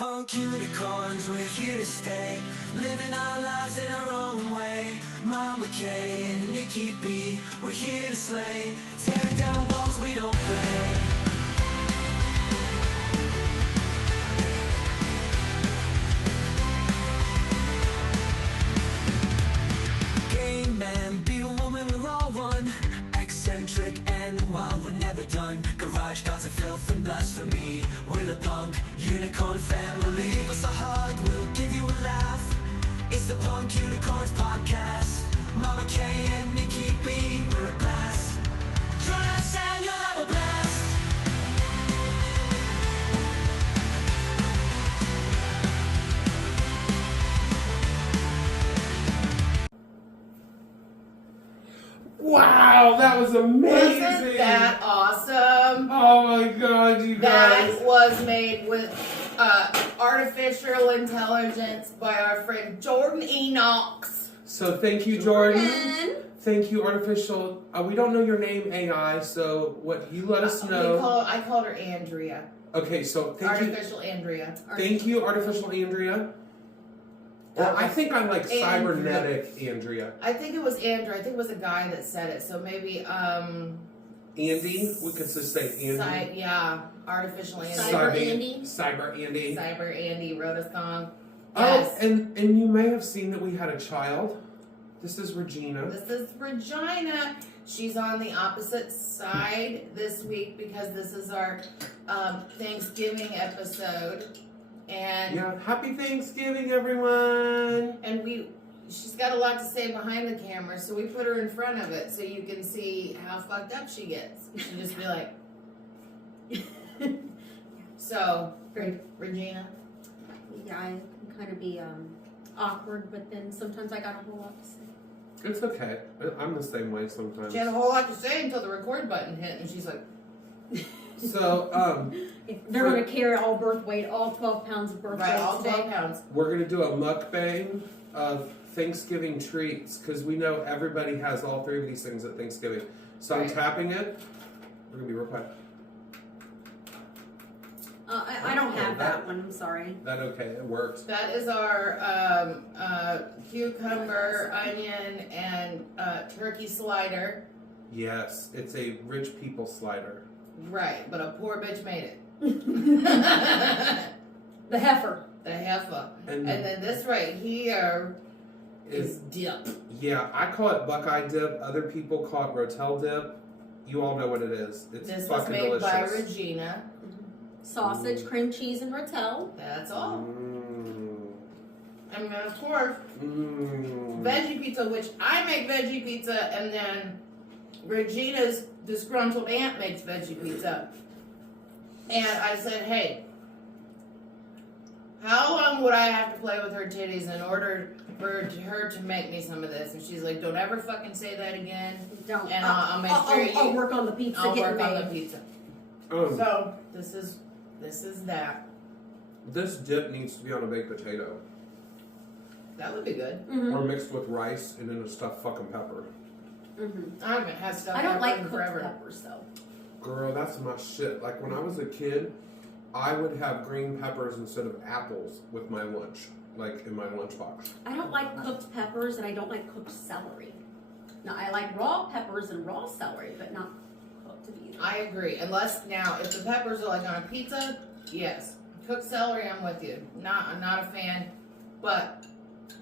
Punk unicorns, we're here to stay, living our lives in our own way. Mama K and Nikki B, we're here to slay, tearing down walls we don't play. Gay man, be a woman, we're all one. Eccentric and wild, we're never done. Garage gods of filth and blasphemy. We're the punk unicorn family. Leave us a hug, we'll give you a laugh. It's the Punk Unicorns Podcast. Mama K and Nikki B, we're a blast. Join us and you'll have a blast. Wow, that was amazing! Wasn't that awesome? Oh my god, you guys! That was made with artificial intelligence by our friend Jordan Enox. So thank you, Jordan. Thank you, artificial. We don't know your name, AI. So what you let us know. I called her Andrea. Okay, so thank Artificial Andrea. Thank you, artificial Andrea. Well, I think I'm like cybernetic Andrea. I think it was Andrea. I think it was a guy that said it. So maybe Andy. We could just say Andy. yeah, artificial Andy. Cyber Andy. Cyber Andy. Cyber Andy wrote a song. Oh, Yes. and you may have seen that we had a child. This is Regina. This is Regina. She's on the opposite side this week because this is our Thanksgiving episode. And Yeah, happy Thanksgiving, everyone. and she's got a lot to say behind the camera, so we put her in front of it so you can see how fucked up she gets. You should just be like, so, Regina. Yeah, I can kind of be awkward, but then sometimes I got a whole lot to say. It's okay. I'm the same way sometimes. She had a whole lot to say until the record button hit, and she's like, So, They're going to carry all birth weight, all 12 pounds of birth right, weight all today. 12 pounds. we're going to do a mukbang of Thanksgiving treats because we know everybody has all three of these things at Thanksgiving. So I'm Right. tapping it. We're going to be real quick. I don't have that one, I'm sorry. That okay, it works. That is our cucumber, onion, and turkey slider. Yes, it's a rich people slider. Right, but a poor bitch made it. The heifer. The heifer. And And then this right here is is dip. yeah, I call it Buckeye dip. Other people call it Rotel dip. You all know what it is. It's This was fucking made delicious. by Regina. Sausage, cream cheese, and rotel. That's all. Mm. And then of course, veggie pizza, which I make veggie pizza, and then Regina's disgruntled aunt makes veggie pizza. And I said, hey, how long would I have to play with her titties in order for her to make me some of this? And she's like, don't ever fucking say that again. Don't. And I'll make sure I'll work on the pizza. I'll getting work on made. the pizza. Um, So this is that. This dip needs to be on a baked potato. That would be good. Mhm. Or mixed with rice and then a stuffed fucking pepper. Mhm. I haven't had stuff I don't like in cooked forever. peppers, though. Girl, that's my shit. Like when I was a kid, I would have green peppers instead of apples with my lunch, like in my lunchbox. I don't like cooked peppers, and I don't like cooked celery. Now, I like raw peppers and raw celery, but not cooked either. I agree. Unless now, if the peppers are like on a pizza, yes. Cooked celery, I'm with you. I'm not a fan, but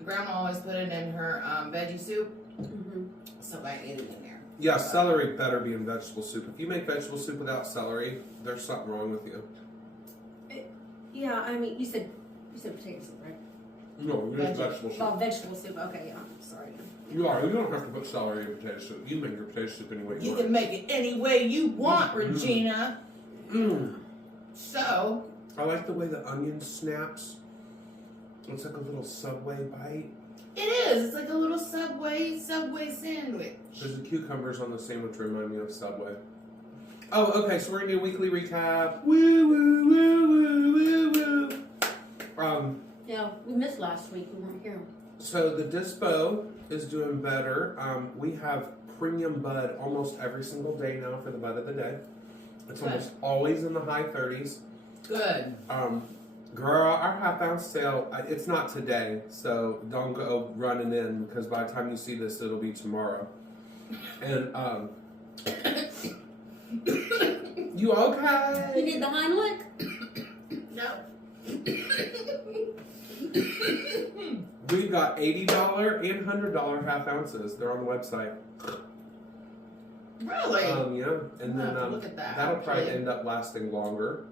Grandma always put it in her veggie soup, Mhm. so I ate it in there. Yeah, celery better be in vegetable soup. If you make vegetable soup without celery, there's something wrong with you. Yeah, I mean, you said potato soup, right? No, you use vegetable soup. Oh, vegetable soup. Okay, yeah. I'm sorry. You don't have to put celery in potato soup. You make your potato soup any way you You want. can make it any way you want, Regina. Mm. So, I like the way the onion snaps. It's like a little Subway bite. it is. It's like a little Subway sandwich. There's the cucumbers on the sandwich remind me of Subway. Oh, okay, so we're gonna do a weekly recap. Woo, woo, woo, woo, woo, woo. Yeah, we missed last week. We weren't here. So the Dispo is doing better. We have premium bud almost every single day now for the bud of the day. It's Good. almost always in the high 30s. Good. Girl, our half-ounce sale, it's not today, so don't go running in, because by the time you see this, it'll be tomorrow. And, you okay? You need the Heimlich? No. We've got $80 and $100 half ounces. They're on the website. Really? Yeah. And I'm gonna then have to look at that, that'll probably actually. end up lasting longer.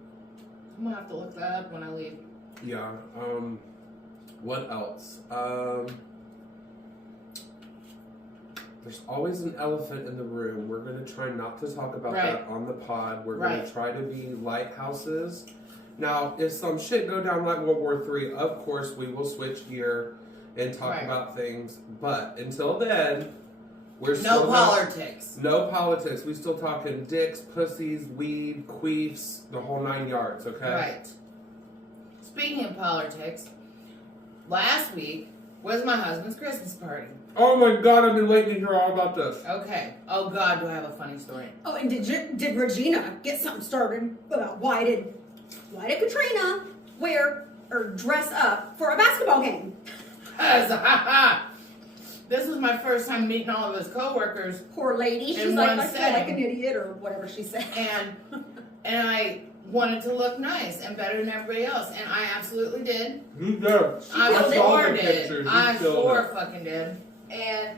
I'm gonna have to look that up when I leave. Yeah. What else? There's always an elephant in the room. We're going to try not to talk about Right. that on the pod. We're Right. going to try to be lighthouses. Now, if some shit go down like World War III, of course we will switch gear and talk Right. about things. But until then, we're No still politics. no politics. We still talking dicks, pussies, weed, queefs, the whole 9 yards. Okay. Right. Speaking of politics, last week was my husband's Christmas party. Oh my God! I've been waiting to hear all about this. Okay. Oh God, do I have a funny story? Oh, and did Regina get something started about why did Katrina wear or dress up for a basketball game? This was my first time meeting all of his coworkers, Poor lady. She's In like, one I feel like setting. an idiot or whatever she said. and I wanted to look nice and better than everybody else, and I absolutely did. You did. I saw sure the did. pictures. You I killed sure it. fucking did. And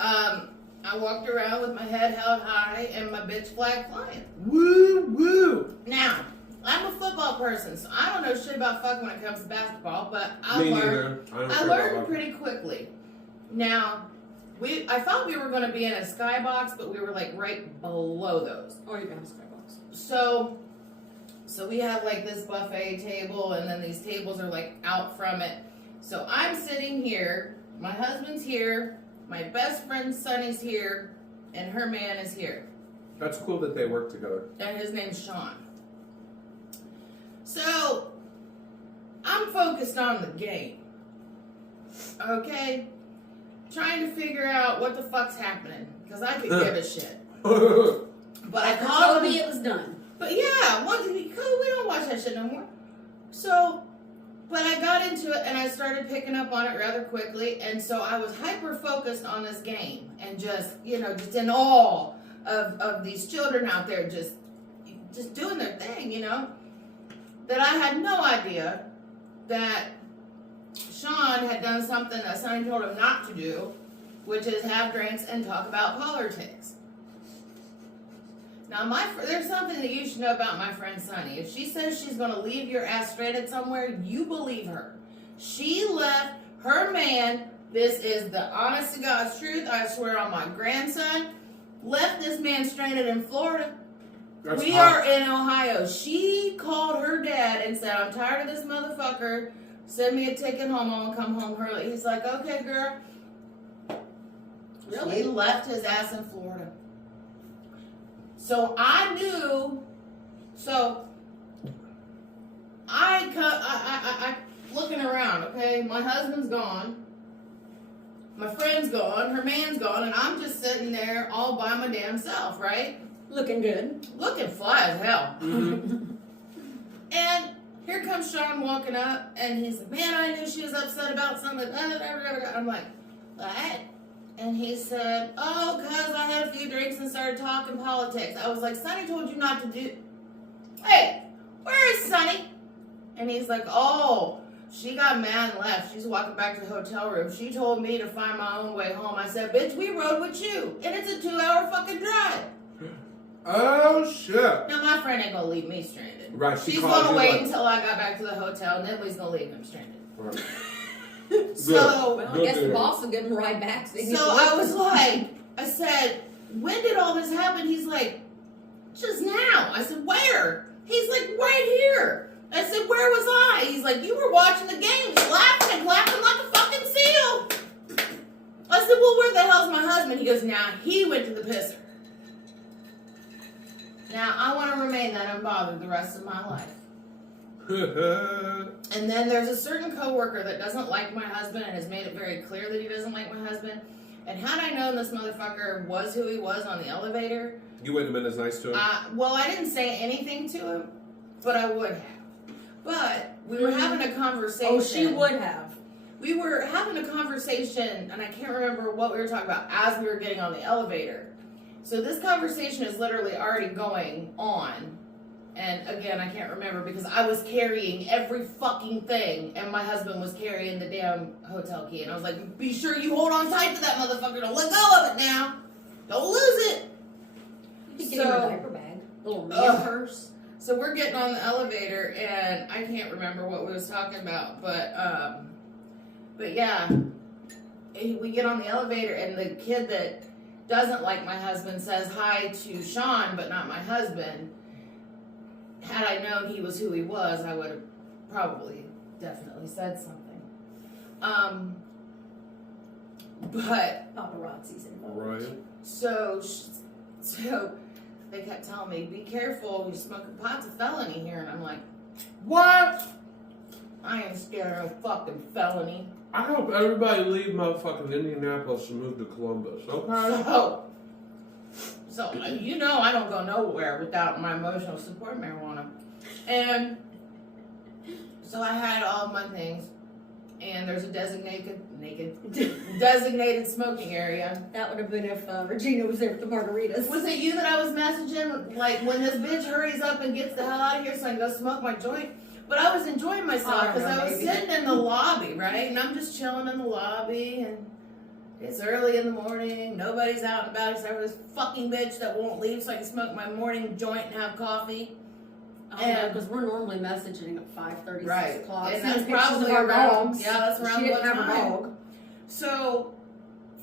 I walked around with my head held high and my bitch flag flying. Woo woo. Now, I'm a football person, so I don't know shit about fuck when it comes to basketball, but Me I neither. I don't I care about learned hockey. pretty quickly. Now, I thought we were going to be in a skybox, but we were like right below those. Oh, you got a skybox. So we have like this buffet table, and then these tables are like out from it. So I'm sitting here, my husband's here, my best friend Sonny's here, and her man is here. That's cool that they work together. And his name's Sean. So I'm focused on the game. Okay? Trying to figure out what the fuck's happening. Because I could give a shit. But I After called Kobe, him. it was done. But yeah, we don't watch that shit no more. So, but I got into it and I started picking up on it rather quickly. And so I was hyper focused on this game and just, just in awe of these children out there just doing their thing, that I had no idea that Sean had done something that Sonny told him not to do, which is have drinks and talk about politics. Now, there's something that you should know about my friend Sonny. If she says she's going to leave your ass stranded somewhere, you believe her. She left her man, this is the honest to God's truth, I swear on my grandson, left this man stranded in Florida. That's We hot. are in Ohio. She called her dad and said, I'm tired of this motherfucker. Send me a ticket home. I'm going to come home early. He's like, okay, girl. Really? He left his ass in Florida. So I knew. So I looking around, okay? My husband's gone. My friend's gone. Her man's gone. And I'm just sitting there all by my damn self, right? Looking good. Looking fly as hell. Mhm. And here comes Sean walking up, and he's like, man, I knew she was upset about something. I'm like, what? And he said, oh, because I had a few drinks and started talking politics. I was like, Sonny told you not to do... Hey, where is Sonny? And he's like, oh, she got mad and left. She's walking back to the hotel room. She told me to find my own way home. I said, bitch, we rode with you. And it's a 2-hour fucking drive. Oh shit. Now, my friend ain't gonna leave me stranded. Right, she She's called gonna you wait like- until I got back to the hotel, and then Lee's gonna leave him stranded. Right. So, Well, I Good guess the deal. boss will give him a ride back. So, he so I was like, I said, when did all this happen? He's like, just now. I said, where? He's like, right here. I said, where was I? He's like, you were watching the game, just laughing and clapping like a fucking seal. I said, well, where the hell's my husband? He goes, nah, he went to the pisser. Now, I want to remain that unbothered the rest of my life. And then there's a certain coworker that doesn't like my husband and has made it very clear that he doesn't like my husband. And had I known this motherfucker was who he was on the elevator, You wouldn't have been as nice to him. well, I didn't say anything to him, but I would have. But we were having a conversation. Oh, she would have. We were having a conversation, and I can't remember what we were talking about as we were getting on the elevator. So this conversation is literally already going on. And again, I can't remember because I was carrying every fucking thing, and my husband was carrying the damn hotel key. And I was like, be sure you hold on tight to that motherfucker. Don't let go of it now. Don't lose it. You could get her a diaper bag. Little man purse. So we're getting on the elevator, and I can't remember what we was talking about, but yeah, we get on the elevator, and the kid that doesn't like my husband says hi to Sean, but not my husband. Had I known he was who he was, I would have probably definitely said something. But Paparazzi's involved. Right. So they kept telling me, be careful, you're smoking pot's a felony here. And I'm like, what? I ain't scared of fucking felony. I hope everybody leave motherfucking Indianapolis and move to Columbus, okay? So you know I don't go nowhere without my emotional support marijuana. And so I had all my things. And there's a designated smoking area. That would have been if Regina was there with the margaritas. Was it you that I was messaging? Like, when this bitch hurries up and gets the hell out of here so I can go smoke my joint? But I was enjoying myself because I was sitting in the lobby, right? And I'm just chilling in the lobby, and it's early in the morning. Nobody's out and about except for this fucking bitch that won't leave so I can smoke my morning joint and have coffee. Because we're normally messaging at 5:30, Right. 6 o'clock. And Seeing that's pictures probably of our around, dogs. yeah, that's around She didn't what have a time. dog. So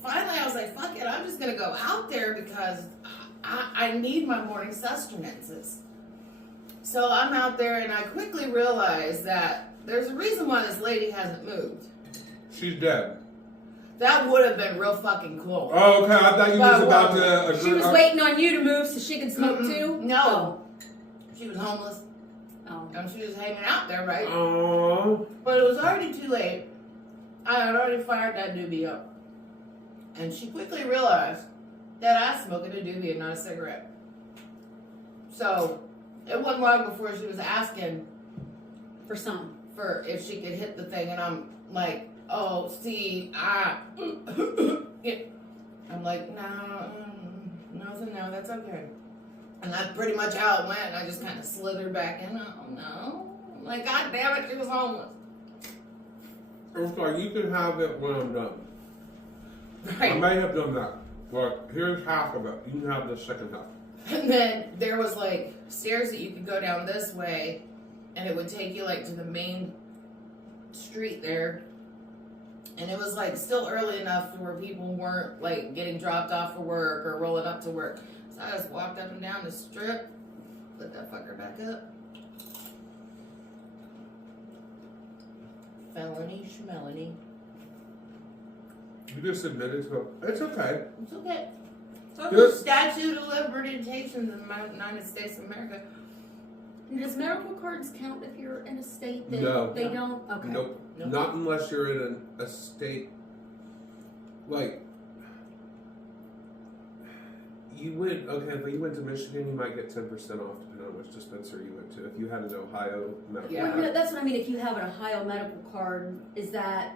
finally I was like, fuck it, I'm just going to go out there because I need my morning sustenances. So I'm out there, and I quickly realized that there's a reason why this lady hasn't moved. She's dead. That would have been real fucking cool. Oh, okay. I thought you was about to agree. She was waiting on you to move so she could smoke too? No. She was homeless. Oh. And she was hanging out there, right? Oh. But it was already too late. I had already fired that doobie up. And she quickly realized that I was smoking a doobie and not a cigarette. So it wasn't long before she was asking For some. for if she could hit the thing, and I'm like, oh, see, I'm like, no, that's okay. And that's pretty much how it went, and I just kind of slithered back in. Oh, no. I'm like, God damn it, she was homeless. I'm sorry, you can have it when I'm done. I Right. may have done that. But here's half of it. You can have the second half. And then there was like stairs that you could go down this way, and it would take you like to the main street there. And it was like still early enough where people weren't like getting dropped off for work or rolling up to work. So I just walked up and down the strip, put that fucker back up. Felony schmelony. You just admitted to it. It's okay. It's okay. So Good. the statute of limitations in the United States of America. Does medical cards count if you're in a state that No. they don't? Okay. Nope. Nope. Not unless you're in a state like you went. Okay, if you went to Michigan, you might get 10% off depending on which dispensary you went to. If you had an Ohio medical Yeah. Well, card. no, that's what I mean. If you have an Ohio medical card, is that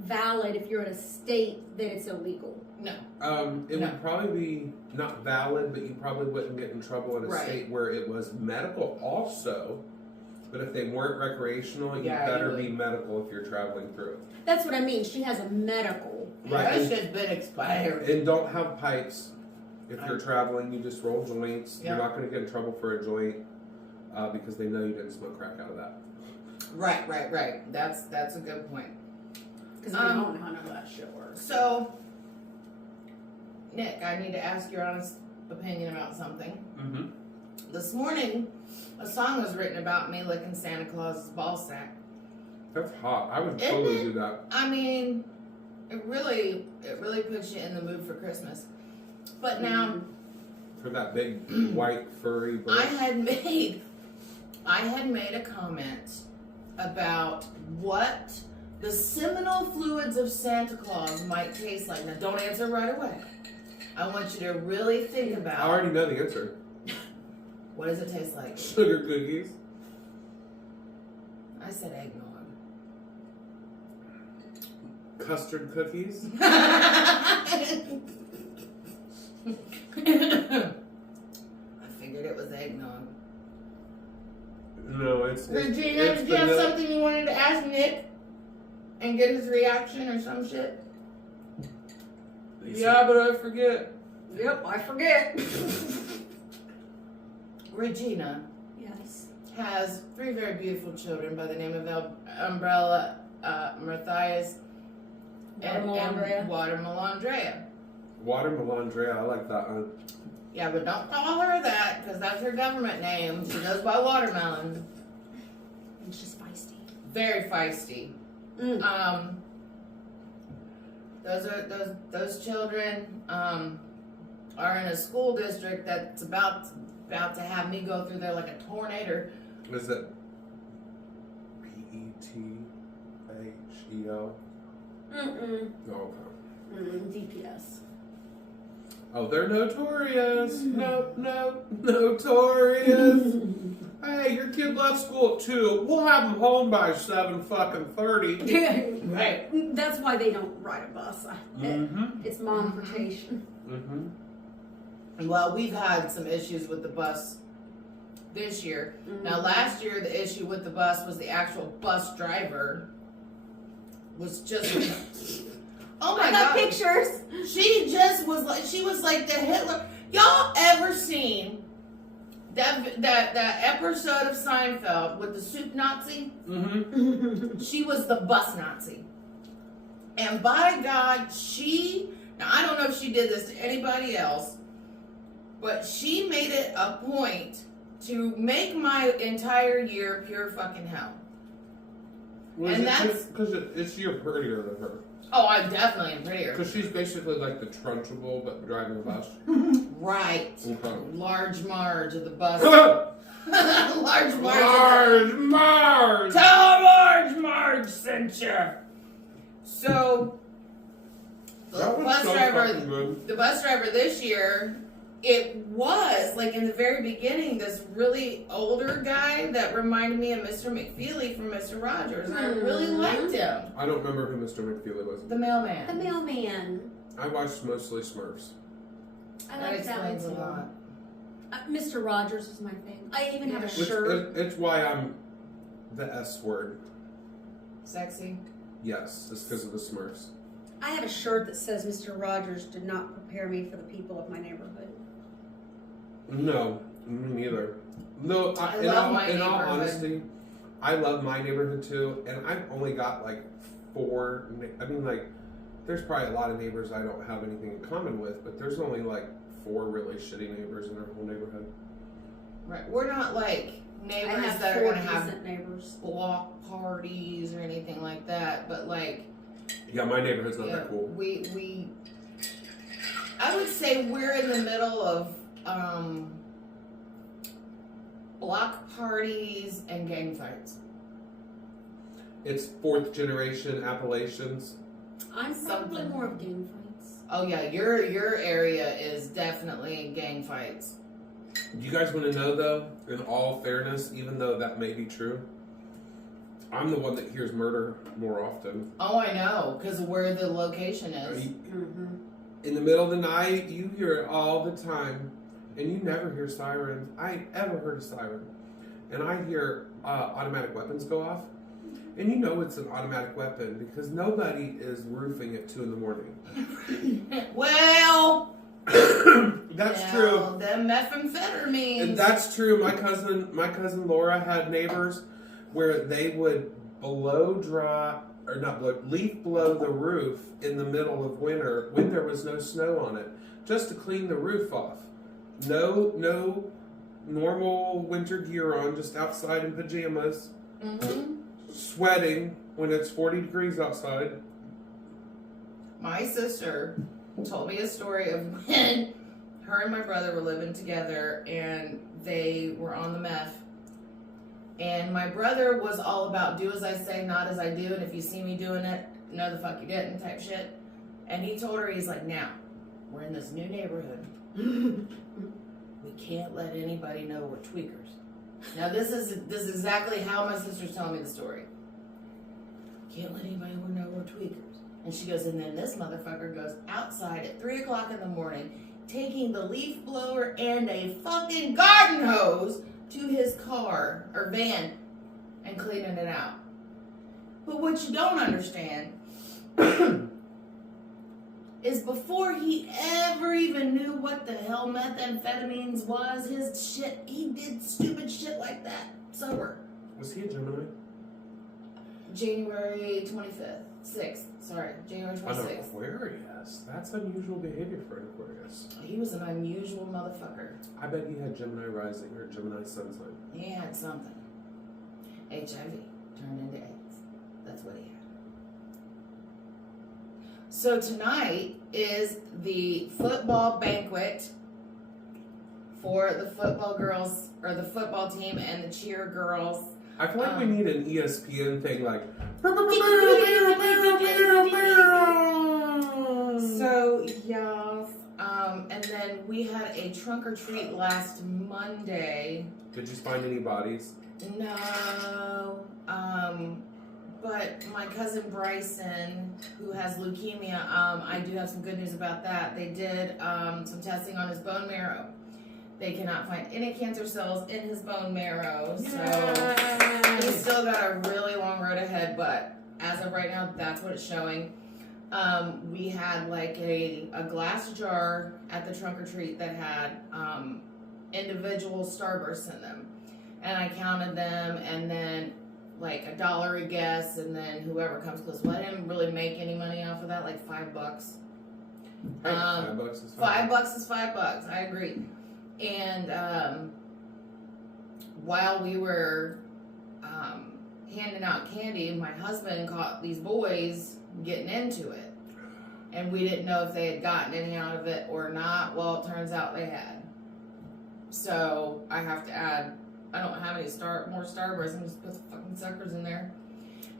valid if you're in a state that it's illegal? No. It No. would probably be not valid, but you probably wouldn't get in trouble in a Right. state where it was medical also. But if they weren't recreational, you Yeah, better you be medical if you're traveling through it. That's what I mean. She has a medical. Right. That shit's been expired. And don't have pipes. If you're traveling, you just roll joints. Yeah. You're not going to get in trouble for a joint because they know you didn't smoke crack out of that. Right. That's a good point. Because we don't know how none of that shit works. So, Nick, I need to ask your honest opinion about something. Mm-hmm. This morning, a song was written about me licking Santa Claus's ball sack. That's hot. I would Isn't totally it? do that. I mean, it really puts you in the mood for Christmas. But now, For that big white furry bush. I had made a comment about what the seminal fluids of Santa Claus might taste like. Now, don't answer right away. I want you to really think about. I already know the answer. What does it taste like? Sugar cookies. I said eggnog. Custard cookies? I figured it was eggnog. No, it's Regina, it's did you have vanilla. something you wanted to ask Nick and get his reaction or some shit? Yeah, but I forget. Yep, I forget. Regina Yes. has 3 very beautiful children by the name of Umbrella, Matthias, and Watermelandrea. Watermelandrea, I like that one. Yeah, but don't call her that because that's her government name. She goes by Watermelon. And she's feisty. Very feisty. Mm. Those children are in a school district that's about to have me go through there like a tornado. Is it PETHEO? Mm-mm. Oh, okay. DPS. Oh, they're notorious. Notorious. Hey, your kid left school at 2. We'll have him home by 7:30. Right. That's why they don't ride a bus. Mm-hmm. It's mom-portation. Mm-hmm. Well, we've had some issues with the bus this year. Now, last year, the issue with the bus was the actual bus driver was just. Oh my I got God. pictures. She was like the Hitler. Y'all ever seen that episode of Seinfeld with the soup Nazi? Mm-hmm. She was the bus Nazi. And by God, now I don't know if she did this to anybody else, but she made it a point to make my entire year pure fucking hell. And that's because it's you're prettier than her. Oh, I definitely am prettier. Because she's basically like the Trunchable, but driving a bus. Right. Okay. Large Marge of the bus. Large Large Marge. Mars! Tell Large Marge sent you. So, the That was bus so driver, fucking good. the bus driver this year, it was like in the very beginning this really older guy that reminded me of Mr. McFeely from Mr. Rogers, and I really liked him. I don't remember who Mr. McFeely was. The mailman. The mailman. I watched mostly Smurfs. I That like that one explains a too. lot. Mr. Rogers was my thing. I even have a Yeah. shirt. It's why I'm the S word. Sexy. Yes, it's because of the Smurfs. I have a shirt that says Mr. Rogers did not prepare me for the people of my neighborhood. No, me neither. No, I in love all, my in all neighborhood. honesty, I love my neighborhood too, and I've only got like 4. I mean, like, there's probably a lot of neighbors I don't have anything in common with, but there's only like 4 really shitty neighbors in our whole neighborhood. Right. We're not like I neighbors have that are 4 gonna have decent neighbors. block parties or anything like that, but like Yeah, my neighborhood's not yeah, that cool. we I would say we're in the middle of block parties and gang fights. It's 4th generation Appalachians. I'm probably Something. more of gang fights. Oh yeah, your area is definitely gang fights. Do you guys want to know though, in all fairness, even though that may be true, I'm the one that hears murder more often. Oh, I know, because of where the location is. In the middle of the night, you hear it all the time, and you never hear sirens. I ain't ever heard a siren. And I hear automatic weapons go off, and you know it's an automatic weapon because nobody is roofing at 2 in the morning. Well, That's true. Them methamphetamines. And that's true. My cousin Laura had neighbors where they would leaf blow the roof in the middle of winter when there was no snow on it, just to clean the roof off. No normal winter gear on, just outside in pajamas, sweating when it's 40 degrees outside. My sister told me a story of when her and my brother were living together and they were on the meth. And my brother was all about do as I say, not as I do. And if you see me doing it, no the fuck you didn't type shit. And he told her, he's like, now, we're in this new neighborhood. We can't let anybody know we're tweakers. Now this is exactly how my sister's telling me the story. Can't let anybody know we're tweakers. And she goes, and then this motherfucker goes outside at 3 o'clock in the morning, taking the leaf blower and a fucking garden hose to his car or van and cleaning it out. But what you don't understand is before he ever even knew what the hell methamphetamines was, his shit, he did stupid shit like that sober. Was he a Gemini? January 26th. An Aquarius. That's unusual behavior for an Aquarius. He was an unusual motherfucker. I bet he had Gemini rising or Gemini sun sign. He had something. HIV turned into AIDS. That's what he had. So tonight is the football banquet for the football girls, or the football team and the cheer girls. I feel like we need an ESPN thing like. So, yes. And then we had a trunk or treat last Monday. Did you find any bodies? No. But my cousin Bryson, who has leukemia, I do have some good news about that. They did some testing on his bone marrow. They cannot find any cancer cells in his bone marrow. So he's still got a really long road ahead, but as of right now, that's what it's showing. We had like a glass jar at the trunk or treat that had individual starbursts in them. And I counted them, and then like $1 a guess, and then whoever comes close. Well, I didn't really make any money off of that, like $5. Hey, $5 is fine. $5 is $5. I agree. And while we were handing out candy, my husband caught these boys getting into it, and we didn't know if they had gotten any out of it or not. Well, it turns out they had. So I have to add. I don't have any more Starbursts. I'm just put some fucking suckers in there.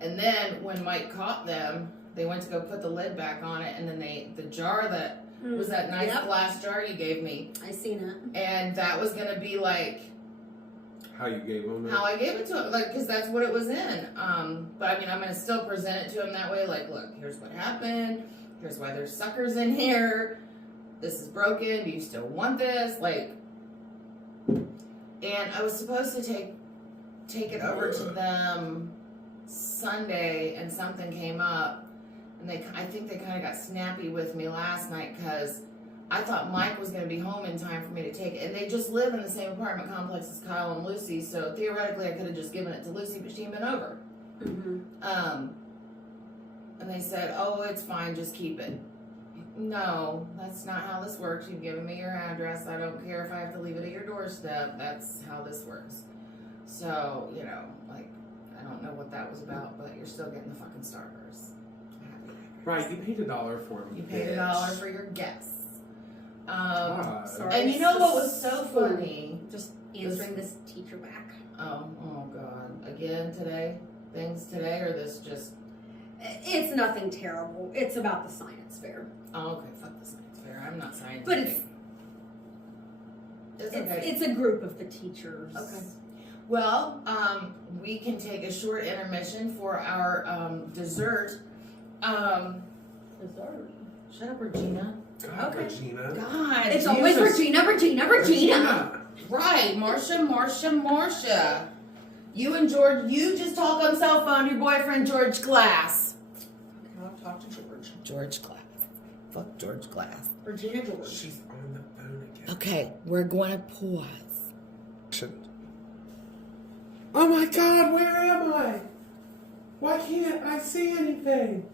And then when Mike caught them, they went to go put the lid back on it, and then the jar that was that nice glass jar you gave me. I seen it. And that was gonna be like how you gave him that? How I gave it to him, like, because that's what it was in. But I mean, I'm gonna still present it to him that way. Like, look, here's what happened. Here's why there's suckers in here. This is broken. Do you still want this? Like. And I was supposed to take it over to them Sunday, and something came up, and I think they kind of got snappy with me last night because I thought Mike was going to be home in time for me to take it, and they just live in the same apartment complex as Kyle and Lucy, so theoretically I could have just given it to Lucy, but she had been over. Mm-hmm. And they said, "Oh, it's fine, just keep it." No, that's not how this works. You've given me your address. I don't care if I have to leave it at your doorstep. That's how this works. So, you know, like, I don't know what that was about, but you're still getting the fucking Starburst. Right, you paid $1 for them. You paid $1 for your guests. Sorry, and you know what was so funny? Just answering this teacher back. Oh God. Again today? Things today, or this just... It's nothing terrible. It's about the science fair. Oh, okay. Fuck the science fair. I'm not scientific. But it's okay. It's a group of the teachers. Okay. Well, we can take a short intermission for our dessert. Dessert? Shut up, Regina. God, Okay. Regina. God. It's Jesus. always Regina. Right, Marcia. You and George, you just talk on cell phone to your boyfriend, George Glass. Okay, I'll talk to George. George Glass. Fuck George Glass. Regina George. She's on the phone again. Okay, we're going to pause. Oh my God, where am I? Why can't I see anything?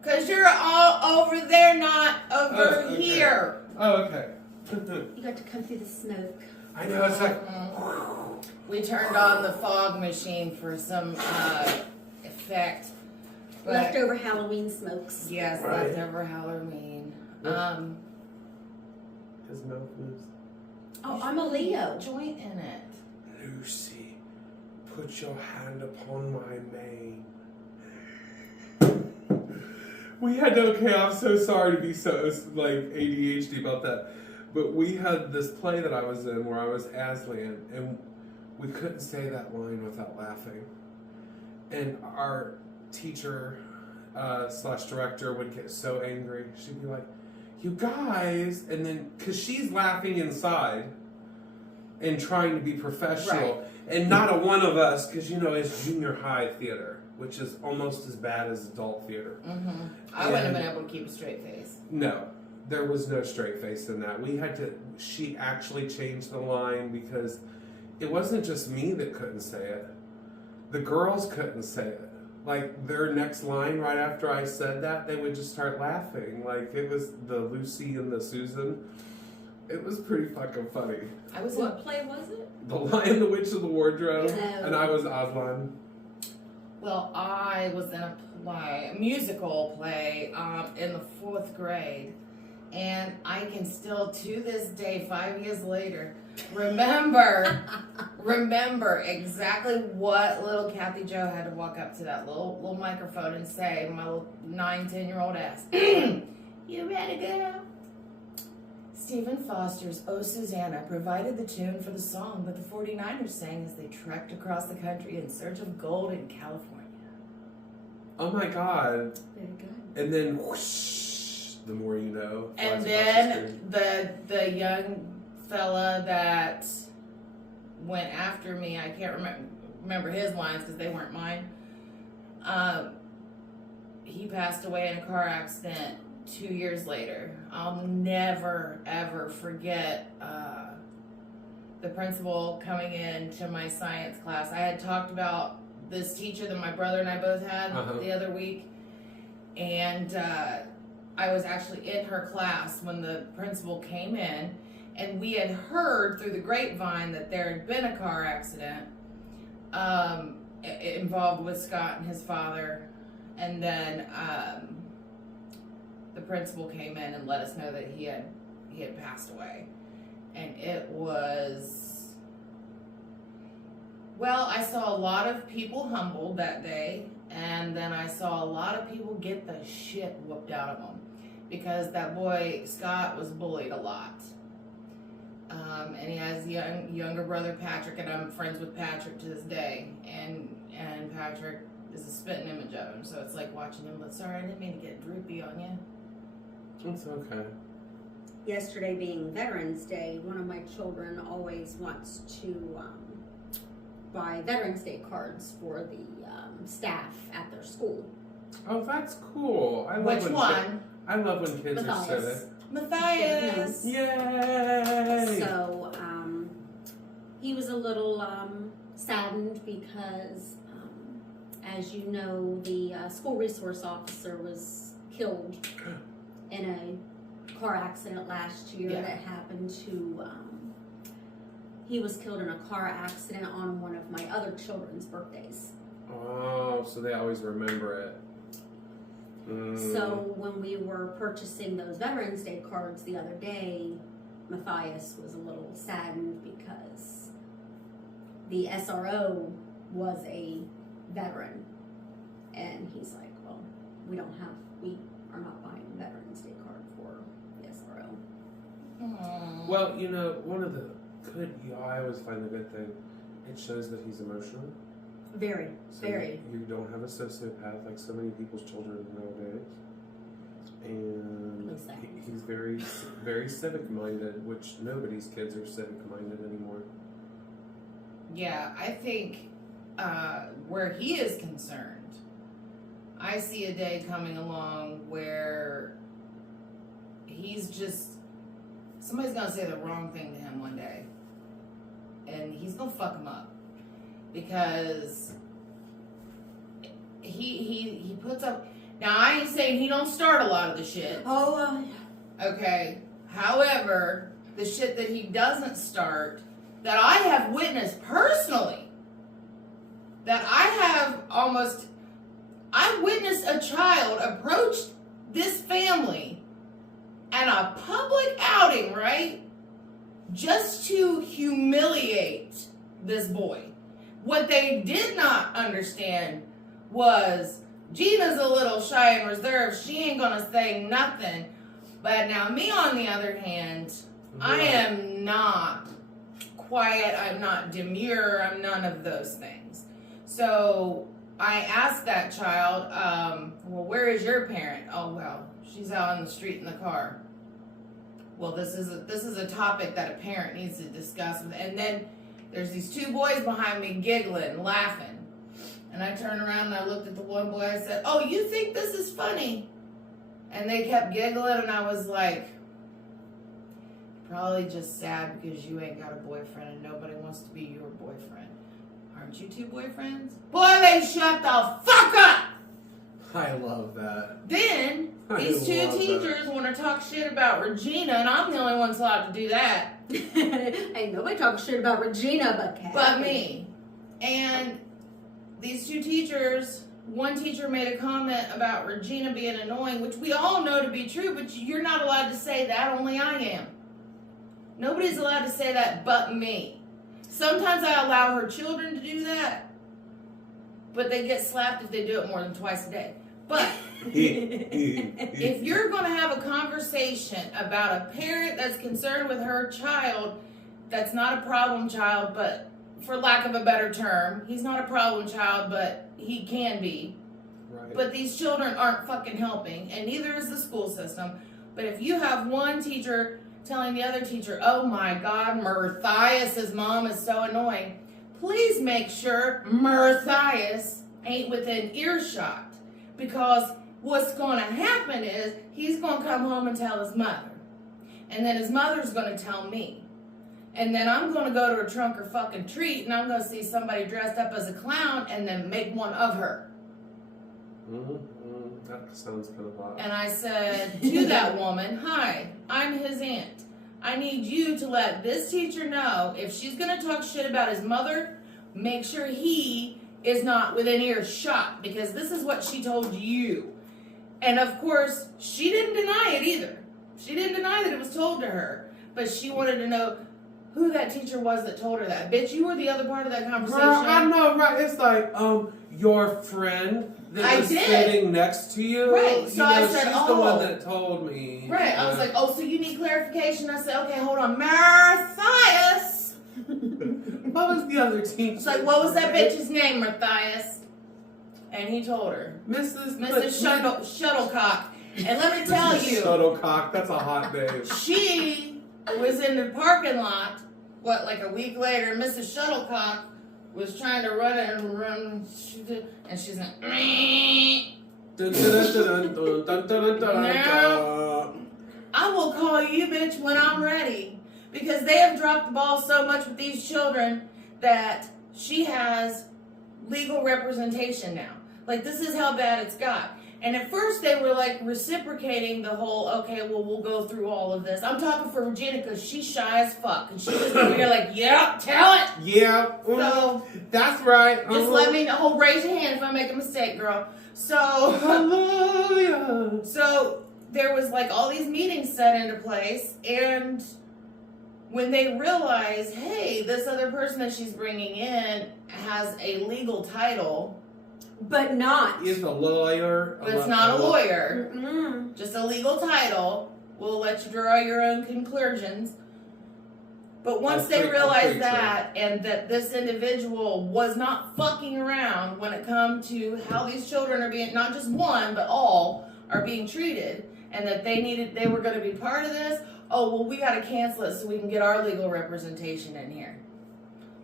Because you're all over there, not over here. Oh, okay. You got to come through the smoke. I know, it's like... We turned on the fog machine for some effect. But Leftover Halloween smokes. yes, Right. leftover Halloween. His mouth moves. Oh, I'm a Leo. Joint in it. Lucy, put your hand upon my mane. We had to, okay, I'm so sorry to be so, like, ADHD about that. But we had this play that I was in where I was Aslan, and we couldn't say that line without laughing. And our teacher slash director would get so angry. She'd be like, "You guys," and then because she's laughing inside and trying to be professional, and not a one of us, because it's junior high theater, which is almost as bad as adult theater. Mm-hmm. I wouldn't have been able to keep a straight face. No, there was no straight face in that. She actually changed the line because it wasn't just me that couldn't say it. The girls couldn't say it. Like, their next line right after I said that, they would just start laughing. Like, it was the Lucy and the Susan. It was pretty fucking funny. What play was it? The Lion, the Witch, and the Wardrobe. No. And I was Aslan. Well, I was in a musical play, in the 4th grade. And I can still, to this day, 5 years later, remember exactly what little Kathy Jo had to walk up to that little microphone and say, my little 9-10-year-old ass, "You ready, girl?" Stephen Foster's "Oh Susanna" provided the tune for the song that the 49ers sang as they trekked across the country in search of gold in California. Oh my God. Very good. And then whoosh, the more you know. And flies then across the young fella that went after me, I can't remember his lines because they weren't mine. He passed away in a car accident 2 years later. I'll never ever forget the principal coming in to my science class. I had talked about this teacher that my brother and I both had the other week, and I was actually in her class when the principal came in, and we had heard through the grapevine that there had been a car accident involved with Scott and his father, and then the principal came in and let us know that he had passed away. And it was, well, I saw a lot of people humbled that day, and then I saw a lot of people get the shit whooped out of them because that boy Scott was bullied a lot. And he has a younger brother, Patrick, and I'm friends with Patrick to this day. And Patrick is a spitting image of him, so it's like watching him. But sorry, I didn't mean to get droopy on you. It's okay. Yesterday being Veterans Day, one of my children always wants to buy Veterans Day cards for the staff at their school. Oh, that's cool. I love Which one? I love when kids are Matthias. civic. Matthias. Yay! So he was a little saddened because, as you know, the school resource officer was killed in a car accident last year that happened to, he was killed in a car accident on one of my other children's birthdays. Oh, so they always remember it. So when we were purchasing those Veterans Day cards the other day, Matthias was a little saddened because the SRO was a veteran. And he's like, well, we are not buying a Veterans Day card for the SRO. Aww. Well, one of the I always find the good thing, it shows that he's emotional. Very, So very. You don't have a sociopath like so many people's children nowadays. And Exactly. he's very, very civic minded, which nobody's kids are civic minded anymore. Yeah, I think where he is concerned, I see a day coming along where somebody's gonna say the wrong thing to him one day, and he's gonna fuck him up because he puts up. Now I ain't saying he don't start a lot of the shit. Oh, Okay. However, the shit that he doesn't start, that I have witnessed personally, I witnessed a child approach this family at a public outing, right? Just to humiliate this boy. What they did not understand was Gina's a little shy and reserved. She ain't gonna say nothing. But now me, on the other hand, I am not quiet, I'm not demure, I'm none of those things. So I asked that child, well, where is your parent? Oh, well, she's out on the street in the car. Well, this is a topic that a parent needs to discuss. And then there's these two boys behind me giggling, laughing. And I turned around and I looked at the one boy, I said, oh, you think this is funny? And they kept giggling, and I was like, probably just sad because you ain't got a boyfriend and nobody wants to be your boyfriend. Aren't you two boyfriends? Boy, they shut the fuck up! I love that. Then, these two teachers want to talk shit about Regina, and I'm the only one that's allowed to do that. Ain't nobody talking shit about Regina but Kathy. But me. And these two teachers, one teacher made a comment about Regina being annoying, which we all know to be true, but you're not allowed to say that, only I am. Nobody's allowed to say that but me. Sometimes I allow her children to do that, but they get slapped if they do it more than twice a day. But if you're going to have a conversation about a parent that's concerned with her child, that's not a problem child, but for lack of a better term, he's not a problem child, but he can be. Right. But these children aren't fucking helping, and neither is the school system. But if you have one teacher telling the other teacher, oh my God, Matthias's mom is so annoying, please make sure Matthias ain't within earshot. Because what's going to happen is he's going to come home and tell his mother. And then his mother's going to tell me. And then I'm going to go to a trunk or fucking treat and I'm going to see somebody dressed up as a clown and then make one of her. That sounds kind of odd. And I said to that woman, hi, I'm his aunt. I need you to let this teacher know if she's going to talk shit about his mother, make sure he is not within earshot, because this is what she told you. And of course, she didn't deny it either. She didn't deny that it was told to her, but she wanted to know who that teacher was that told her that. Bitch, you were the other part of that conversation. I know, right? It's like, your friend that was sitting next to you. Right. So I said, she's the one that told me. Right. I was like, oh, so you need clarification? I said, okay, hold on. Matthias. What was the other teacher? It's like, what was that bitch's name, Matthias? And he told her. Mrs. Shuttlecock. And let me tell you. Shuttlecock, that's a hot name. She was in the parking lot, like a week later, Mrs. Shuttlecock was trying to run it and she's like, now, I will call you bitch when I'm ready. Because they have dropped the ball so much with these children that she has legal representation now. Like, this is how bad it's got. And at first they were like reciprocating the whole, okay, well, we'll go through all of this. I'm talking for Regina because she's shy as fuck. And she was over here like, yeah, tell it. Yeah. So, that's right. Just let me know. Raise your hand if I make a mistake, girl. So, hallelujah. So there was like all these meetings set into place, and when they realize, hey, this other person that she's bringing in has a legal title, but not. Is a lawyer. But it's not a lawyer. Mm-mm. Just a legal title. We'll let you draw your own conclusions. But once they realized that, and that this individual was not fucking around when it comes to how these children are being, not just one, but all, are being treated, and that they were going to be part of this, oh, well, we got to cancel it so we can get our legal representation in here.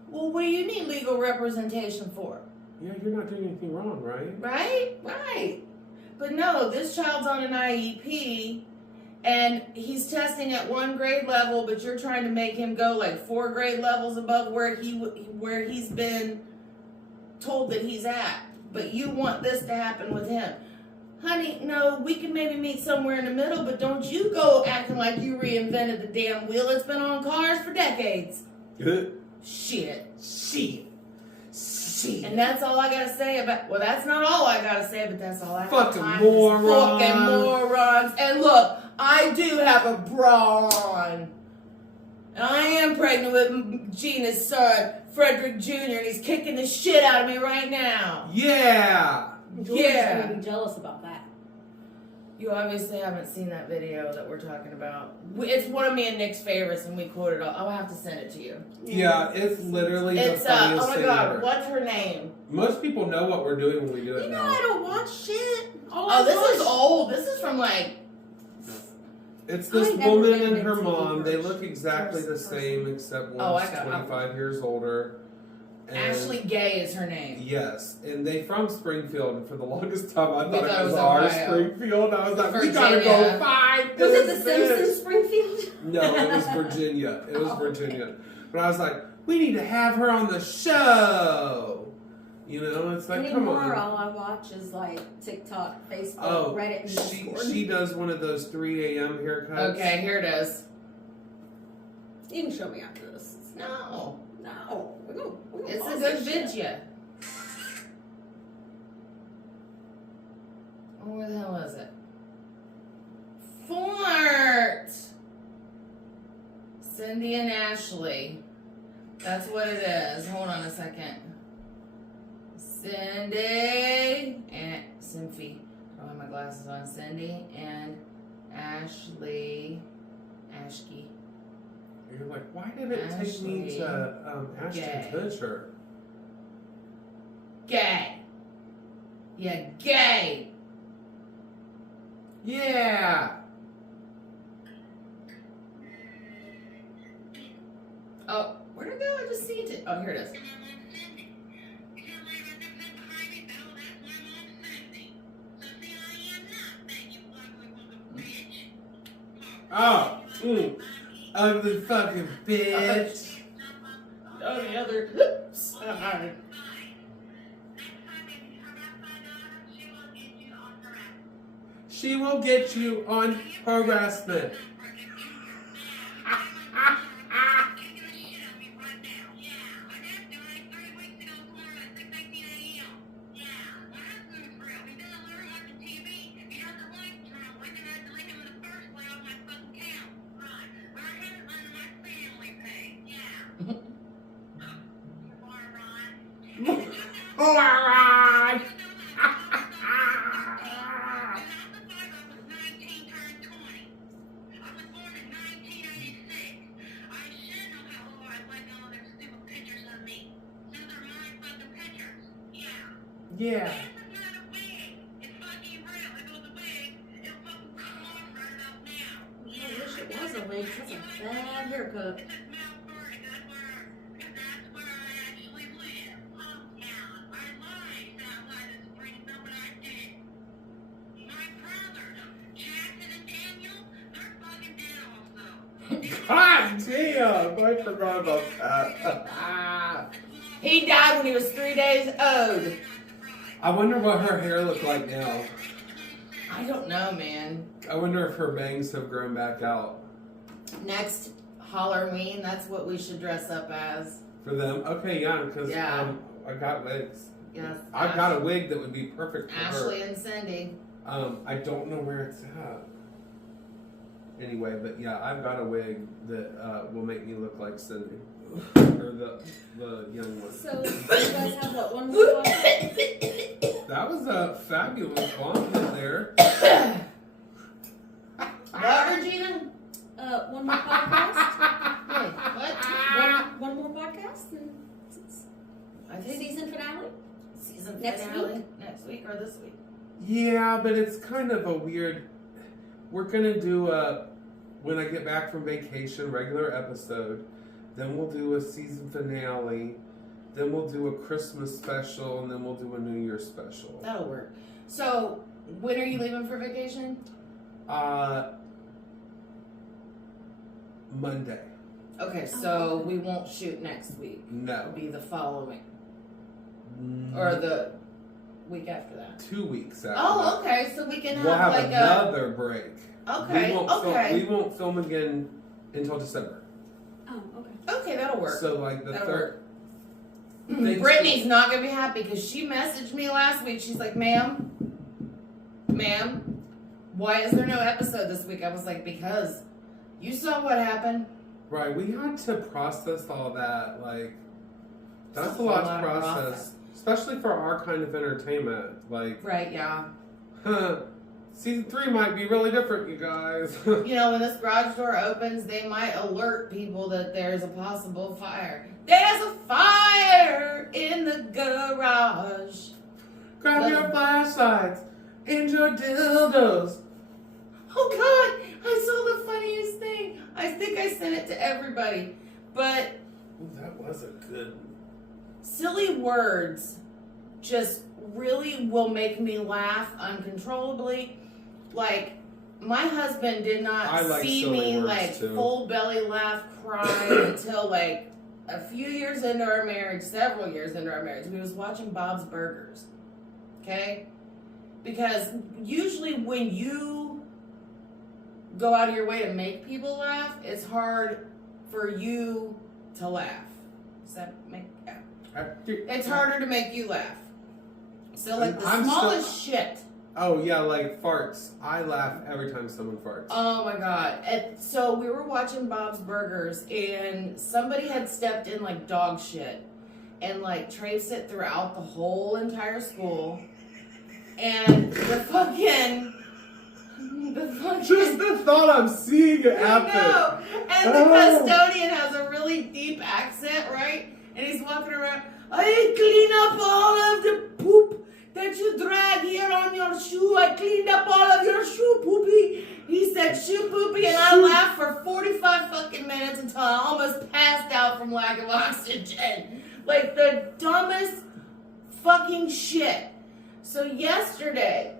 Well, what do you need legal representation for? Yeah, you're not doing anything wrong, right? Right. But no, this child's on an IEP, and he's testing at 1 grade level, but you're trying to make him go like 4 grade levels above where he's been told that he's at. But you want this to happen with him. Honey, no, we can maybe meet somewhere in the middle, but don't you go acting like you reinvented the damn wheel. It's been on cars for decades. Shit. And that's all I gotta say about, well, that's not all I gotta say, but that's all I have fucking time morons. Fucking morons. And look, I do have a bra on. And I am pregnant with Gina's son, Frederick Jr., and he's kicking the shit out of me right now. Yeah. George's gonna be jealous about that. You obviously haven't seen that video that we're talking about. It's one of me and Nick's favorites, and we quote it all. I'll have to send it to you. Yeah, it's literally It's the funniest oh my thing god, ever. what's her name? Most people know what we're doing when we do it You know, now. I don't watch shit. Oh, this is old. This is from like. It's this I never woman been and her into mom. They TV look exactly the person. same, except Oh, one's I got- 25 years older. And Ashley Gay is her name. Yes, and they from Springfield. And for the longest time, I We thought thought it was Ohio. our Springfield. I was like, we gotta Virginia. go find Was it this the Simpsons Springfield? No, it was Virginia. It was Oh. Virginia. But I was like, we need to have her on the show. You know, it's like, come Anymore, on. all I watch is like TikTok, Facebook, Oh, Reddit, and Discord. she does one of those 3 a.m. haircuts. Okay, here it is. You can show me after this. No. No, we're gonna It's a pause good this shit. video. Oh, where the hell is it? Fort! Cindy and Ashley. That's what it is. Hold on a second. Cindy and Simphy. I don't have my glasses on. Cindy and Ashley. Ashkey. You're like, why did it take me Ashley to Ashton Gay. Kutcher? Gay. Yeah, gay. Yeah. Oh, where'd it go? I just seen it. Oh, here it is. Oh, ugly fucking bitch. Oh, the other side. She will get you on harassment. Alright. Yeah. I wish it was a wig. That's a bad haircut. God damn, I forgot about that. He died when he was 3 days old. I wonder what her hair looked like now. I don't know, man. I wonder if her bangs have grown back out. Next Halloween, that's what we should dress up as. For them? Okay, yeah, because Yeah. I got wigs. Yes. I've got a wig that would be perfect for Ashley her. and Cindy. I don't know where it's at. Anyway, but yeah, I've got a wig that will make me look like Cindy. Or the young one. So, you guys have what, one more podcast? That was a fabulous blonde hit there. What, Regina? One more podcast? Wait, what? One more podcast? And I think season finale? season Next finale. week? Next week or this week? Yeah, but it's kind of a weird. We're gonna do when I get back from vacation, regular episode. Then we'll do a season finale. Then we'll do a Christmas special, and then we'll do a New Year's special. That'll work. So, when are you leaving for vacation? Monday. Okay, so we won't shoot next week. It'll No. be the following. Or the week after that. 2 weeks after. Oh, okay. So we can have, We'll have like another break. Okay, We won't film again until December. Oh, okay. Okay, that'll work. So like the That'll third. Brittany's not gonna be happy because she messaged me last week. She's like, ma'am, why is there no episode this week? I was like, because you saw what happened. Right, we had to process all that. Like, that's It's a lot of to process, especially for our kind of entertainment. Like, Right, yeah. Season 3 might be really different, you guys. You know, when this garage door opens, they might alert people that there's a possible fire. There's a fire in the garage. Grab your flashlights and your dildos. Oh God, I saw the funniest thing. I think I sent it to everybody. But Ooh, that was a good. silly words just really will make me laugh uncontrollably. Like, my husband did not I like see silly me words, like too. full belly laugh cry until like a few years into our marriage, several years into our marriage. We was watching Bob's Burgers. Okay? Because usually when you go out of your way to make people laugh, it's hard for you to laugh. Does that make It's harder to make you laugh. So like the I'm smallest shit. Oh yeah, like farts. I laugh every time someone farts. Oh my God. And so we were watching Bob's Burgers and somebody had stepped in like dog shit and like traced it throughout the whole entire school. And the fucking Just the thought I'm seeing it happen. I know. And the custodian has a really deep accent, right? And he's walking around. I clean up all of the poop that you drag here on your shoe. I cleaned up all of your shoe poopy. He said shoe poopy, and I laughed for 45 fucking minutes until I almost passed out from lack of oxygen. Like the dumbest fucking shit. So yesterday,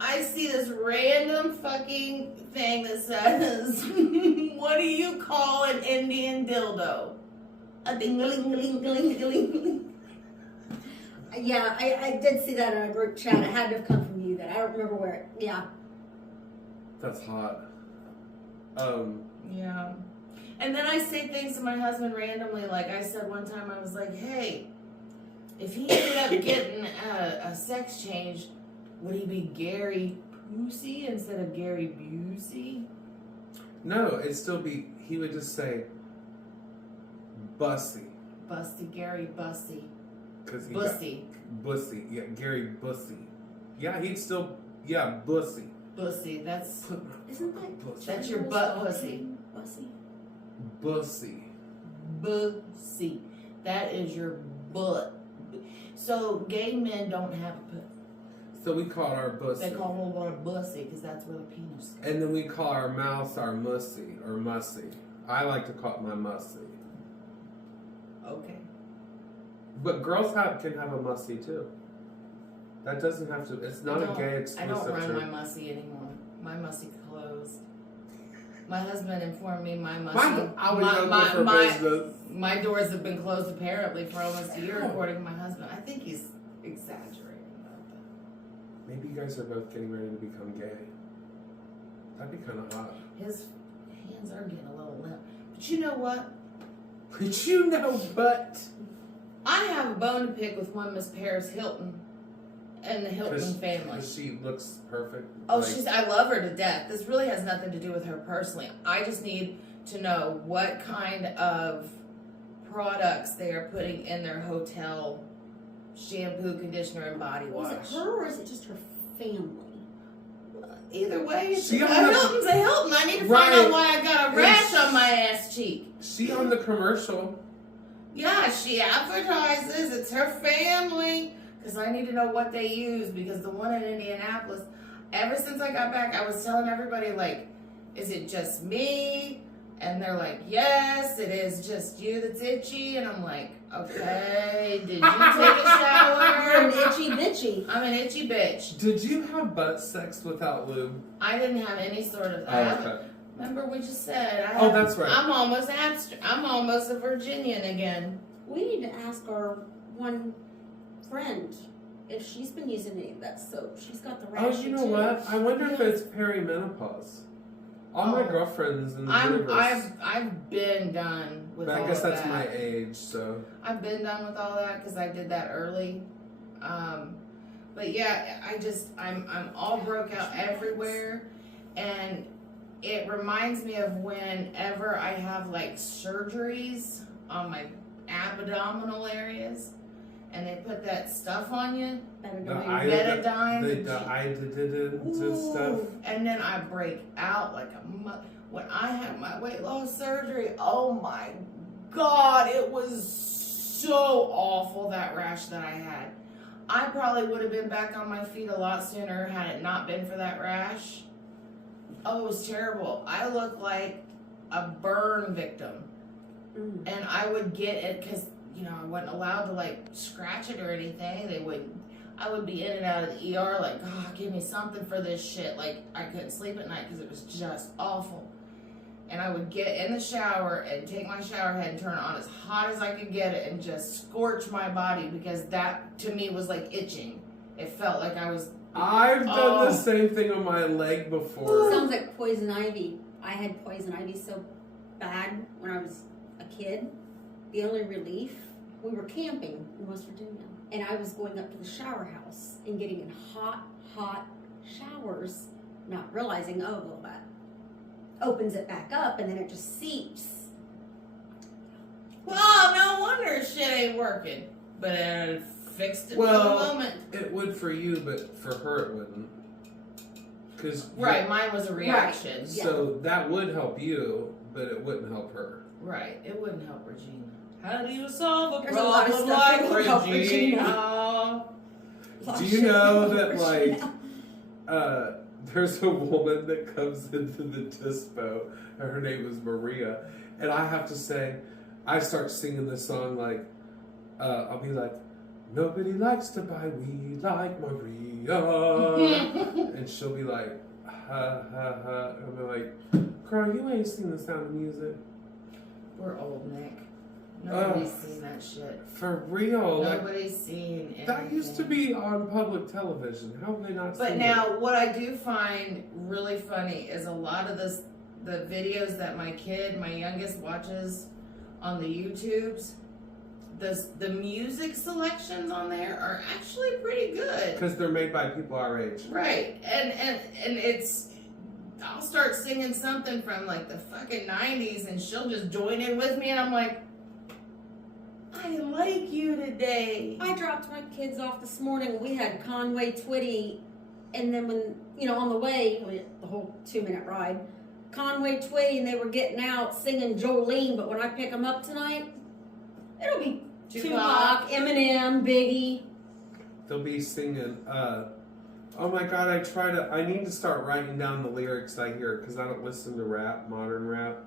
I see this random fucking thing that says, what do you call an Indian dildo? A ding-a-ling-a-ling-a-ling-a-ling. Yeah, I did see that in a group chat. It had to have come from you. That I don't remember where. Yeah. That's hot. Yeah. And then I say things to my husband randomly. Like I said one time, I was like, hey, if he ended up getting a sex change, would he be Gary Busey instead of Gary Busey? No, it'd still be. He would just say, "Bussy." Busty, Gary Busty. Cause he Bussy. Bussy. Yeah, Gary Bussy. Yeah, he'd still. Yeah, Bussy. Bussy. That's Isn't that Bussy. That's your butt pussy. Bussy. Bussy. Bussy. That is your butt. So gay men don't have a pussy. So we call our bussy. They call a little bit bussy because that's where the penis goes. And then we call our mouth our mussy or mussy. I like to call it my mussy. Okay. But girls can have a mussy too. That doesn't have to. It's not a gay exclusive I don't run term. my mussy anymore. My mussy closed. My husband informed me my mussy. My doors have been closed apparently for almost a year, according to my husband. I think he's exaggerating about that. Maybe you guys are both getting ready to become gay. That'd be kind of hot. His hands are getting a little limp. But you know what? But you know, but I have a bone to pick with one Miss Paris Hilton and the Hilton family. She looks perfect. Oh, like, I love her to death. This really has nothing to do with her personally. I just need to know what kind of products they are putting in their hotel shampoo, conditioner, and body wash. Was it her or is it just her family? Either way, it's She a on the- Hilton's a Hilton. I need to Right. find out why I got a rash And on my ass cheek. She on the commercial. Yeah, she advertises. It's her family. Because I need to know what they use. Because the one in Indianapolis, ever since I got back, I was telling everybody, like, is it just me? And they're like, yes, it is just you that's itchy. And I'm like, okay, did you take a shower? You're an itchy bitchy. I'm an itchy bitch. Did you have butt sex without lube? I didn't have any sort of. Oh, okay. Remember we just said. Oh, that's right. I'm almost a Virginian again. We need to ask our one friend if she's been using any of that soap. She's got the rash. Oh, you know what? I wonder if it's perimenopause. All my girlfriends in the universe. I've been done with But all I guess of that's that. my age, so. I've been done with all that because I did that early. But yeah, I'm all broke out everywhere, and it reminds me of whenever I have like surgeries on my abdominal areas, and they put that stuff on you, Betadine. the stuff. and then I break out like when I had my weight loss surgery. Oh my God, it was so awful, that rash that I had. I probably would have been back on my feet a lot sooner had it not been for that rash. Oh, it was terrible. I looked like a burn victim. And I would get it because, you know, I wasn't allowed to like scratch it or anything. I would be in and out of the ER like, oh, give me something for this shit. Like, I couldn't sleep at night because it was just awful. And I would get in the shower and take my shower head and turn it on as hot as I could get it and just scorch my body, because that to me was like itching. It felt like I was. I've done the same thing on my leg before. Sounds like poison ivy. I had poison ivy so bad when I was a kid. The only relief, we were camping in West Virginia, and I was going up to the shower house and getting in hot showers, not realizing, well, that opens it back up and then it just seeps. Well, no wonder shit ain't working. But it fixed it for the moment. It would for you, but for her it wouldn't. Right, mine was a reaction. Right. So that would help you, but it wouldn't help her. Right, it wouldn't help Regina. How do you solve a There's a lot of problem stuff like that would help Regina? Do you know that, like, there's a woman that comes into the dispo, and her name is Maria, and I have to say, I start singing this song like, I'll be like, nobody likes to buy weed like Maria, and she'll be like, ha ha ha, and I'm like, girl, you ain't seen The Sound of Music. We're old, Nick. Nobody's seen that shit. For real. Nobody's seen anything. That used to be on public television. How have they not seen it? But now, what I do find really funny is a lot of the videos that my youngest, watches on the YouTubes. The music selections on there are actually pretty good. Because they're made by people our age. Right, and it's. I'll start singing something from like the fucking 90s, and she'll just join in with me, and I'm like, I like you today. I dropped my kids off this morning. We had Conway Twitty, and then when, on the way, the whole 2-minute ride, Conway Twitty, and they were getting out singing Jolene, but when I pick them up tonight, it'll be Tupac, Eminem, Biggie. They'll be singing, oh my God, I need to start writing down the lyrics I hear, because I don't listen to rap, modern rap,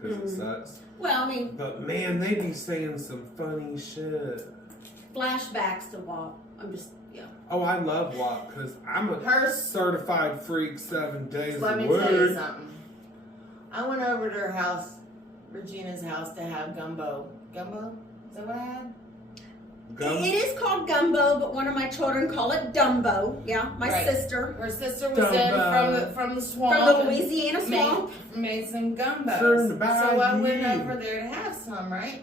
because it sucks. Well, I mean... But man, they be saying some funny shit. Flashbacks to WAP. I'm just, Oh, I love WAP, because I'm a certified freak 7 days a week. Let me tell you something. I went over to her house, Regina's house, to have gumbo. Gumbo? Is that what I had? It is called gumbo, but one of my children call it Dumbo. Yeah, my sister. Her sister was in from the swamp. From the Louisiana swamp. Made some gumbo. So I went over there to have some, right?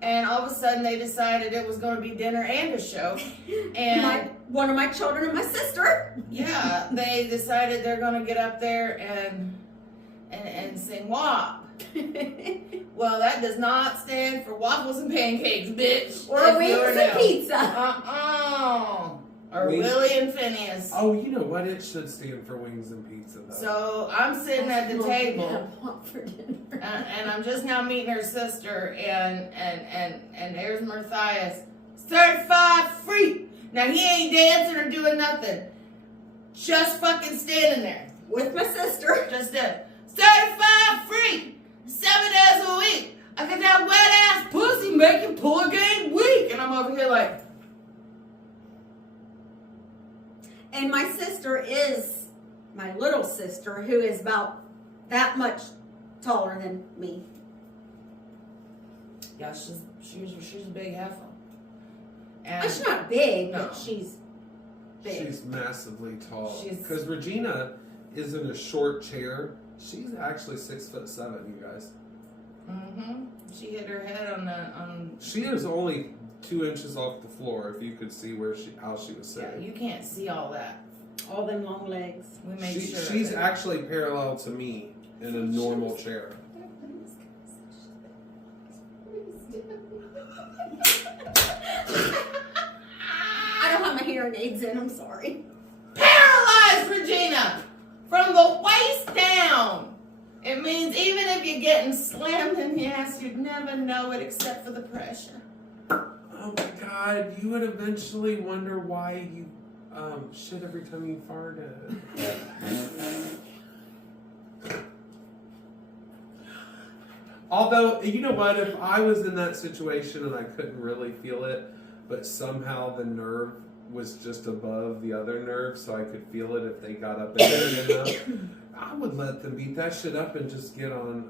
And all of a sudden they decided it was going to be dinner and a show. And one of my children and my sister. Yeah, they decided they're going to get up there and sing WAP. Well, that does not stand for waffles and pancakes, bitch. Or wings and pizza. Or Willie and Phineas. Oh, you know what? It should stand for wings and pizza, though. So I'm sitting at the table, for dinner. and I'm just now meeting her sister, and there's Matthias, certified freak. Now he ain't dancing or doing nothing, just fucking standing there with my sister. Just there, certified freak. 7 days a week. I get that wet ass pussy making poor game weak. And I'm over here like. And my sister is my little sister, who is about that much taller than me. Yeah, she's a big heifer. And she's not big, no. But she's big. She's massively tall. Because Regina is in a short chair. She's actually 6'7", you guys. Mm-hmm. She hit her head on. She is only 2 inches off the floor. If you could see how she was sitting. Yeah, you can't see all that. All them long legs. We made sure. She's actually parallel to me in a normal chair. grenades in. I'm sorry. Paralyzed, Regina, from the waist down. It means even if you're getting slammed in the ass, you'd never know it except for the pressure. Oh my God, you would eventually wonder why you shit every time you farted. Although, you know what, if I was in that situation and I couldn't really feel it, but somehow the nerve was just above the other nerve so I could feel it if they got up and did it enough, I would let them beat that shit up and just get on,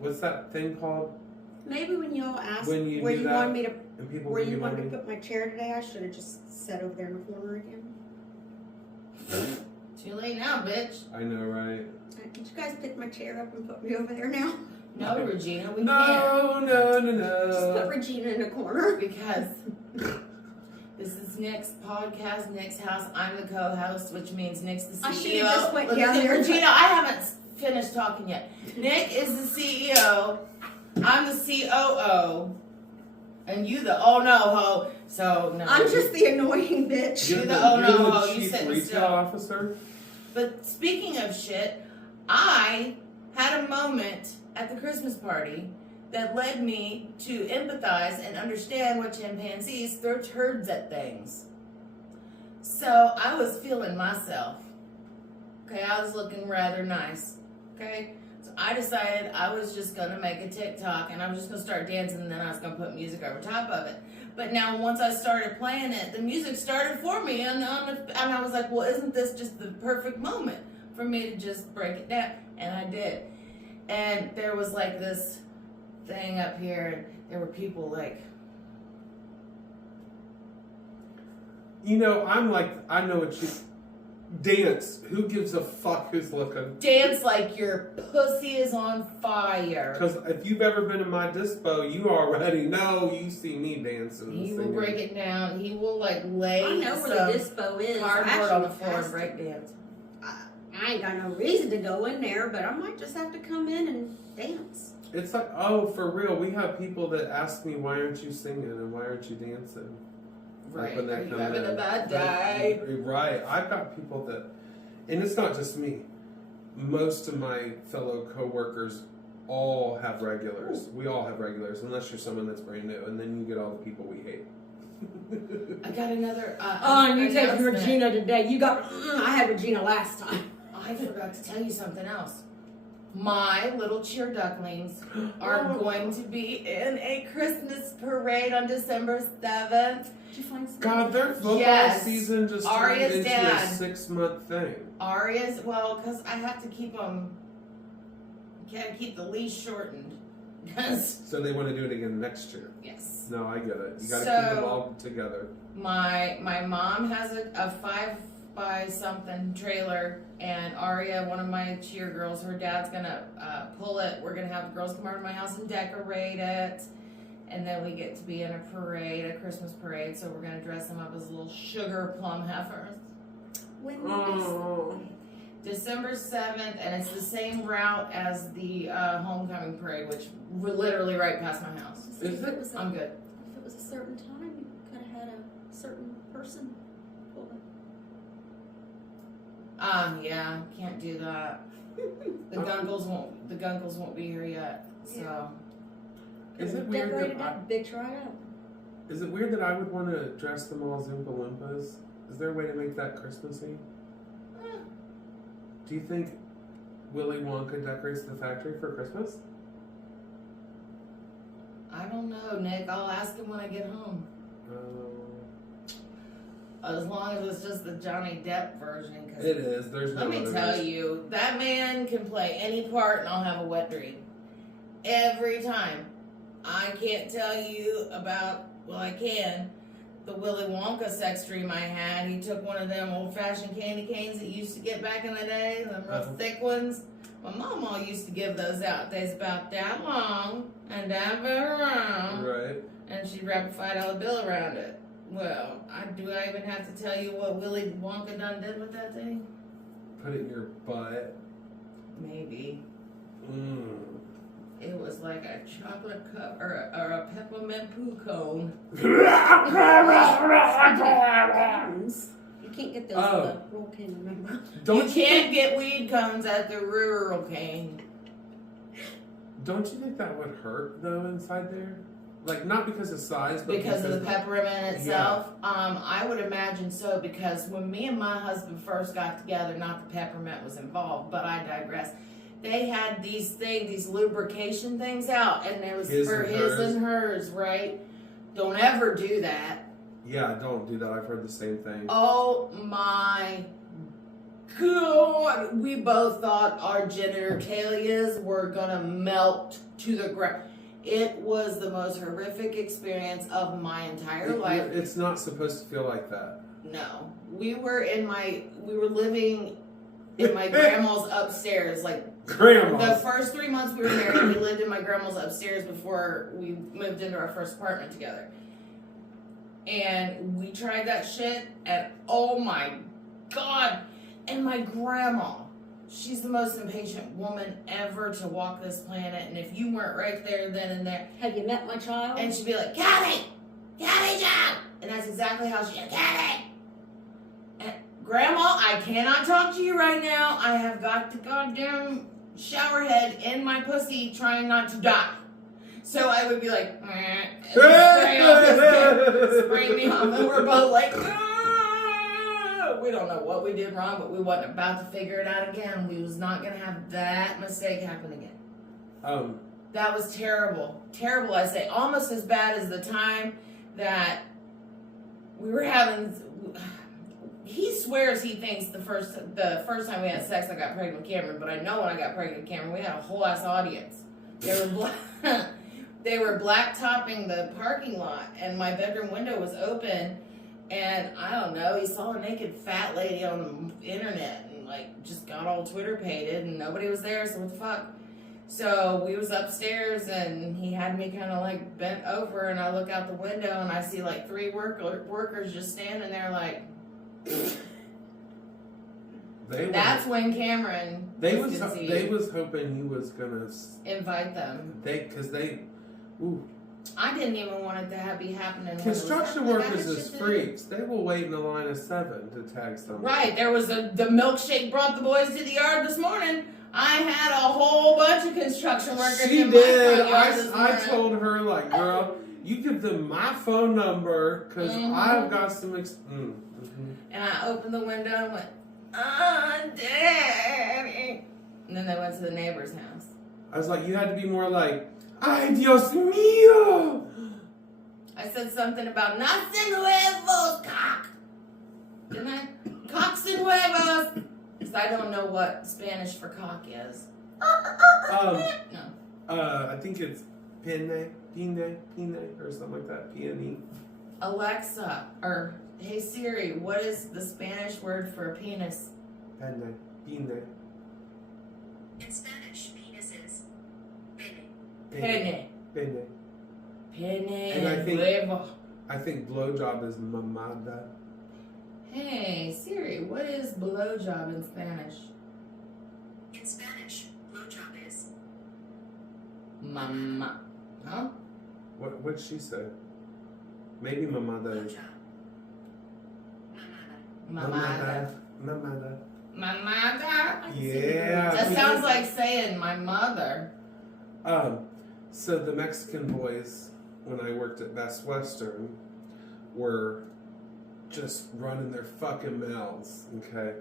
what's that thing called? Maybe when y'all asked When you where do you that, wanted me to, and people where give you you wanted to money. put my chair today, I should have just sat over there in the corner again. Too late now, bitch. I know, right? Could you guys pick my chair up and put me over there now? No, Regina, we can't. No. Just put Regina in a corner. Because this is Nick's podcast, Nick's house. I'm the co-host, which means Nick's the CEO. I should have just went Look, down there. Regina, I haven't finished talking yet. Nick is the CEO. I'm the COO. And you the oh no ho. So no. I'm just the annoying bitch. You're the you're no, the you chief said retail still. officer. But speaking of shit, I had a moment at the Christmas party that led me to empathize and understand what chimpanzees throw turds at things. So I was feeling myself. Okay, I was looking rather nice. Okay, so I decided I was just gonna make a TikTok and I was just gonna start dancing and then I was gonna put music over top of it. But now once I started playing it, the music started for me and I was like, well, isn't this just the perfect moment for me to just break it down? And I did. And there was like this thing up here and there were people like, You know, I'm like, I know what you dance. Who gives a fuck who's looking? dance like your pussy is on fire. Because if you've ever been in my dispo, you already know. You see me dancing. and He will singing. break it down. He will like lay I know where the dispo is. cardboard on the floor and Actually, break dance. I ain't got no reason to go in there, but I might just have to come in and dance. It's like, oh, for real. We have people that ask me, why aren't you singing and why aren't you dancing? Like Right. when they Are you come having in. a bad day? Right. I've got people that, and it's not just me. Most of my fellow coworkers all have regulars. We all have regulars, unless you're someone that's brand new, and then you get all the people we hate. I got another. And you take announcement. Regina today. You got. I had Regina last time. I forgot to tell you something else. My little cheer ducklings are Oh. going to be in a Christmas parade on December 7th. Did you find some? God, their football Yes. season just Aria's turned into dad. a 6-month thing. Aria's, well, because I have to keep them, can't keep the leash shortened. Because, So they want to do it again next year. yes. No, I get it. You got to So- keep them all together. My mom has a 5 by something trailer, and Aria, one of my cheer girls, her dad's gonna pull it. We're gonna have the girls come over to my house and decorate it, and then we get to be in a parade, a Christmas parade. So we're gonna dress them up as little sugar plum heifers. When will Oh. December 7th, and it's the same route as the homecoming parade, which we're literally right past my house. this? If it was a, I'm good. if it was a certain time, you could have had a certain person pull it. Yeah, can't do that. The Gunkles won't be here yet. So Is it weird Decorated that up, bitch right up. Is it weird that I would want to dress them all as Oompa Loompas? Is there a way to make that Christmassy? Do you think Willy Wonka decorates the factory for Christmas? I don't know, Nick. I'll ask him when I get home. As long as it's just the Johnny Depp version. 'Cause It is. There's no let me other tell version. you, that man can play any part and I'll have a wet dream. Every time. I can't tell you about, well, I can, the Willy Wonka sex dream I had. He took one of them old-fashioned candy canes that you used to get back in the day, the real thick ones. My mama used to give those out. They's about that long and that very round. Right. And she'd wrap a $5 bill around it. Well, do I even have to tell you what Willy Wonka done did with that thing? Put it in your butt. Maybe. It was like a chocolate cup or a peppermint poo cone. You can't get those at the Rural King, remember? You can't get weed cones at the Rural King. Don't you think that would hurt though inside there? Like not because of size, but Because of the peppermint itself? I would imagine so, because when me and my husband first got together, not the peppermint was involved, but I digress. They had these lubrication things out, and it was for his and hers, right? Don't ever do that. Yeah, don't do that. I've heard the same thing. Oh my God. We both thought our genitalias were gonna melt to the ground. It was the most horrific experience of my entire life. It's not supposed to feel like that. No. We were living in my grandma's upstairs, like Grandma. the first 3 months we were married, we lived in my grandma's upstairs before we moved into our first apartment together. And we tried that shit, and oh my God. And my grandma, she's the most impatient woman ever to walk this planet, and if you weren't right there then and there. Have you met my child? And she'd be like, Kathy, John! And that's exactly how she, Kathy! And Grandma, I cannot talk to you right now. I have got the goddamn shower head in my pussy trying not to die. So I would be like, and spray me off, and we're both like, we don't know what we did wrong, but we wasn't about to figure it out again. We was not going to have that mistake happen again. That was terrible. Terrible, I say. Almost as bad as the time that we were having... He swears he thinks the first time we had sex I got pregnant with Cameron, but I know when I got pregnant with Cameron, we had a whole ass audience. They were blacktopping the parking lot, and my bedroom window was open, and I don't know, he saw a naked fat lady on the internet and like just got all Twitter pated, and nobody was there, so what the fuck? So we was upstairs, and he had me kind of like bent over, and I look out the window and I see like 3 workers just standing there like. That's when Cameron was hoping you was gonna invite them. I didn't even want it to be happening. Construction workers is freaks. They will wait in a line of 7 to tag someone. Right. There was the milkshake brought the boys to the yard this morning. I had a whole bunch of construction workers. She in did. My front yard this morning. I told her like, girl, you give them my phone number because I've got some. And I opened the window and went, "Oh, Daddy!" And then they went to the neighbor's house. I was like, you had to be more like, "Ay, Dios mío!" I said something about "Nace nuevos, cock." Didn't I? Cocks and huevos. Because I don't know what Spanish for cock is. No. I think it's pine, or something like that. P-N-E. Alexa, or hey Siri, what is the Spanish word for a penis? Pine. In Spanish, penis is pene. Pene. And I think blowjob is mamada. Hey Siri, what is blowjob in Spanish? In Spanish, blowjob is Mama. Huh? What'd she say? Maybe mamada is. blowjob. Mamada. Mamada. Mamada? Yeah. That sounds like saying my mother. So the Mexican boys, when I worked at Best Western, were just running their fucking mouths, okay?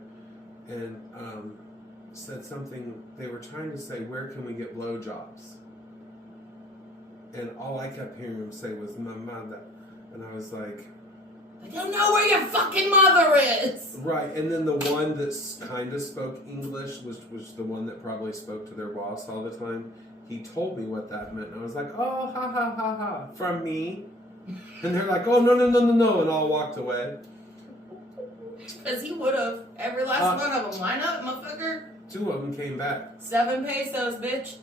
And said something, they were trying to say, where can we get blowjobs? And all I kept hearing them say was, mamada. And I was like... I don't know where your fucking mother is! Right, and then the one that kind of spoke English was the one that probably spoke to their boss all the time. He told me what that meant, and I was like, oh, ha, ha, ha, ha, from me? And they're like, oh, no, and all walked away. Because he would have. Every last one of them. Line up, motherfucker. 2 of them came back. 7 pesos, bitch.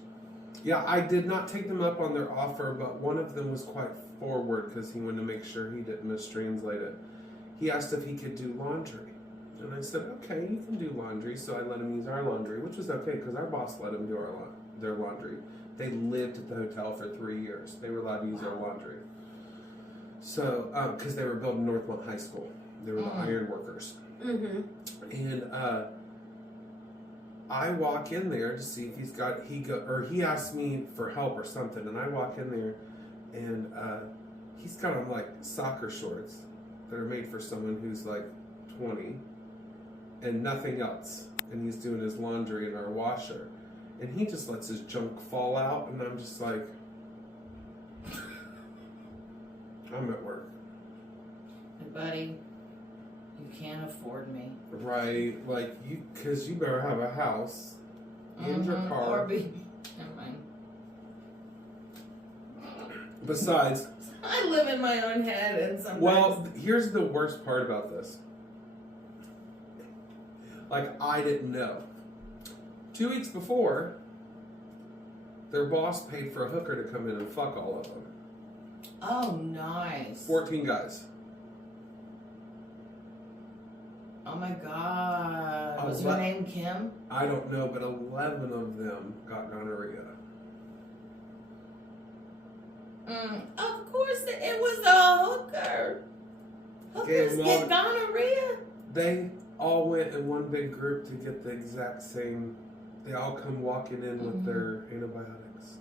Yeah, I did not take them up on their offer, but one of them was quite forward because he wanted to make sure he didn't mistranslate it. He asked if he could do laundry. And I said, okay, you can do laundry. So I let him use our laundry, which was okay because our boss let him their laundry. They lived at the hotel for 3 years. They were allowed to use their laundry. So, because they were building Northmont High School. They were the iron workers. Mm-hmm. And I walk in there to see if he asked me for help or something, and I walk in there, and he's got on like soccer shorts that are made for someone who's like 20, and nothing else. And he's doing his laundry in our washer, and he just lets his junk fall out, and I'm just like, I'm at work. Hey, buddy, you can't afford me. Right, like because you better have a house and your car. Or be. Never mind. Besides, I live in my own head, and sometimes. well, here's the worst part about this. Like, I didn't know. 2 weeks before, their boss paid for a hooker to come in and fuck all of them. Oh, nice. 14 guys. Oh my God. Was her name Kim? I don't know, but 11 of them got gonorrhea. Of course, it was a hooker. Hookers get gonorrhea. They all went in one big group to get the exact same. They all come walking in with their antibiotics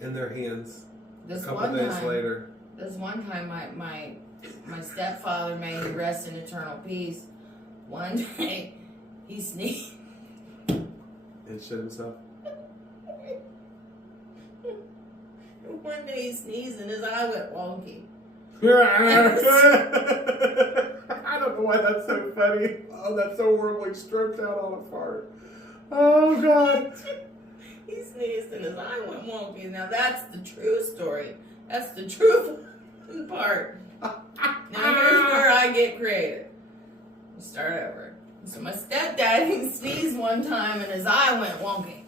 in their hands. A couple days later. This one time, my stepfather, may he rest in eternal peace. One day, he sneezed. And shit himself. One day he sneezed and his eye went wonky. I don't know why that's so funny. Oh, that's so horribly stroked out on a fart. Oh, God. He sneezed and his eye went wonky. Now that's the true story. That's the true part. Now here's where I get creative. We'll start over. So my stepdad, he sneezed one time and his eye went wonky.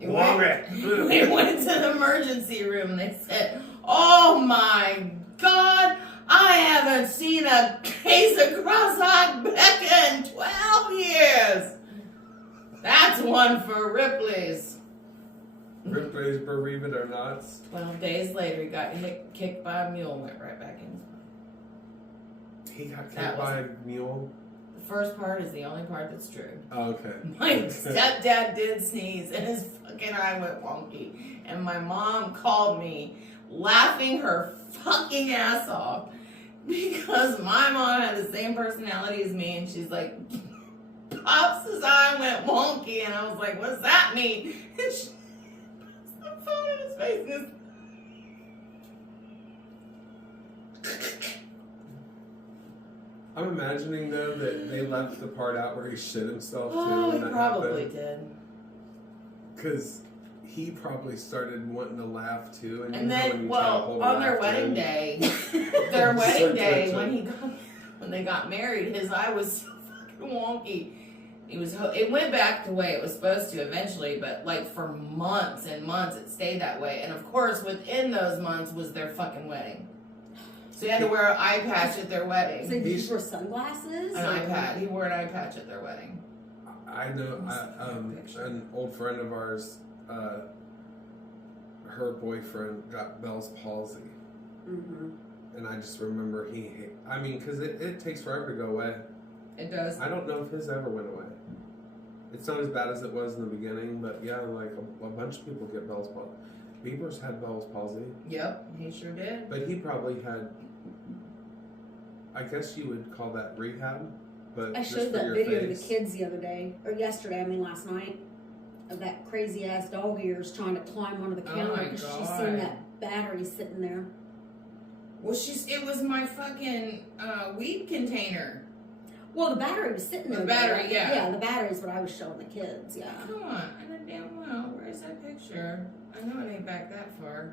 We went to the emergency room and they said, "Oh my God, I haven't seen a case of cross-eyed Becca in 12 years. That's one for Ripley's." Ripley's, believe it or not. 12 days later, he got kicked by a mule and went right back in. He got kicked by a mule? The first part is the only part that's true. Oh, okay. My stepdad did sneeze and his fucking eye went wonky. And my mom called me laughing her fucking ass off because my mom had the same personality as me, and she's like, "Pops' eye went wonky," and I was like, "What's that mean?" And she puts the phone in his face and his I'm imagining, though, that they left the part out where he shit himself, too. Oh, when he that probably happened. did. Because he probably started wanting to laugh, too. And And then, well, on their wedding day, when they got married, his eye was so fucking wonky. It went back the way it was supposed to eventually, but like for months and months it stayed that way. And of course, within those months was their fucking wedding. So he had to wear an eye patch at their wedding. So did you wear sunglasses? An eye patch. He wore an eye patch at their wedding. I know an old friend of ours, her boyfriend got Bell's palsy. Mm-hmm. And I just remember because it takes forever to go away. It does. I don't know if his ever went away. It's not as bad as it was in the beginning, but yeah, like a bunch of people get Bell's palsy. Bieber's had Bell's palsy. Yep, he sure did. But he probably had, I guess you would call that rehab. But I just showed for that your video to face. the kids the other day, or yesterday, last night, of that crazy ass dog ears trying to climb onto the counter my because she's God. seen that battery sitting there. Well, it was my fucking weed container. Well, the battery was sitting there. The battery, yeah. Yeah, the battery's what I was showing the kids, yeah. Come on, I know damn well. Where's that picture? I know it ain't back that far.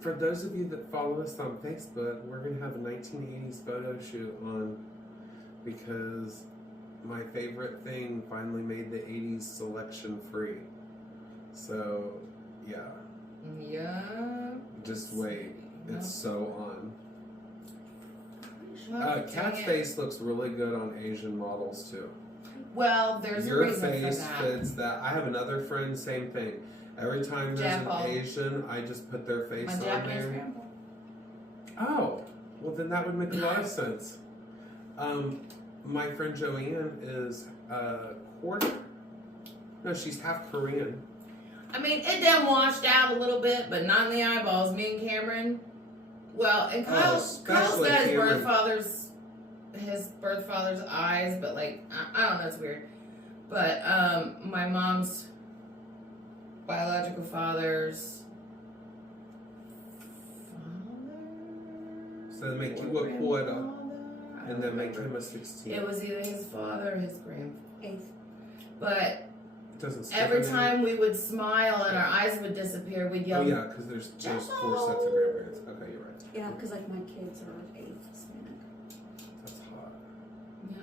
For those of you that follow us on Facebook, we're going to have a 1980s photo shoot on because my favorite thing finally made the 80s selection free. So, yeah. Yeah. Just wait. No. It's so on. Well, Cat's dang it. face looks really good on Asian models, too. Well, there's a Your reason for face that. fits that. I have another friend, same thing. Every time there's an Jackal. Asian, I just put their face My on Japanese there. grandpa. Oh, well then that would make a lot of sense. My friend Joanne is quarter. No, she's half Korean. I mean, it then washed out a little bit, but not in the eyeballs. Me and Cameron. Well, and Kyle's got especially his Cameron. birth father's eyes, but like I don't know, it's weird. But my mom's biological father's father. So they make you a quarter, and then make him a 16. It was either his father or his grandfather. Eighth. But It doesn't stick every in there. time we would smile and our eyes would disappear, we'd yell. Oh yeah, because there's 4 sets of grandparents. Okay, you're right. Yeah, because like my kids are eighth Hispanic. That's hot. Yeah.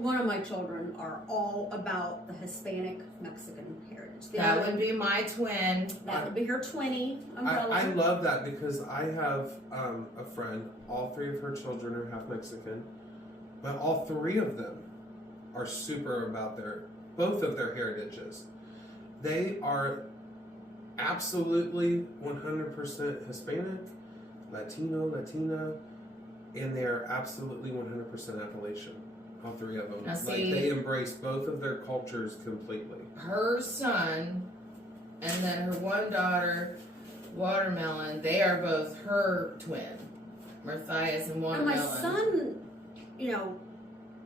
One of my children are all about the Hispanic Mexican heritage. The That other would be my twin. that would be her 20 umbrella. I love that because I have a friend, all 3 of her children are half Mexican, but all 3 of them are super about both of their heritages. They are absolutely 100% Hispanic, Latino, Latina, and they're absolutely 100% Appalachian. All 3 of them. Now Like see- they embrace both of their cultures completely. Her son, and then her one daughter, Watermelon. They are both her twin, Matthias and And Watermelon. my son, you know,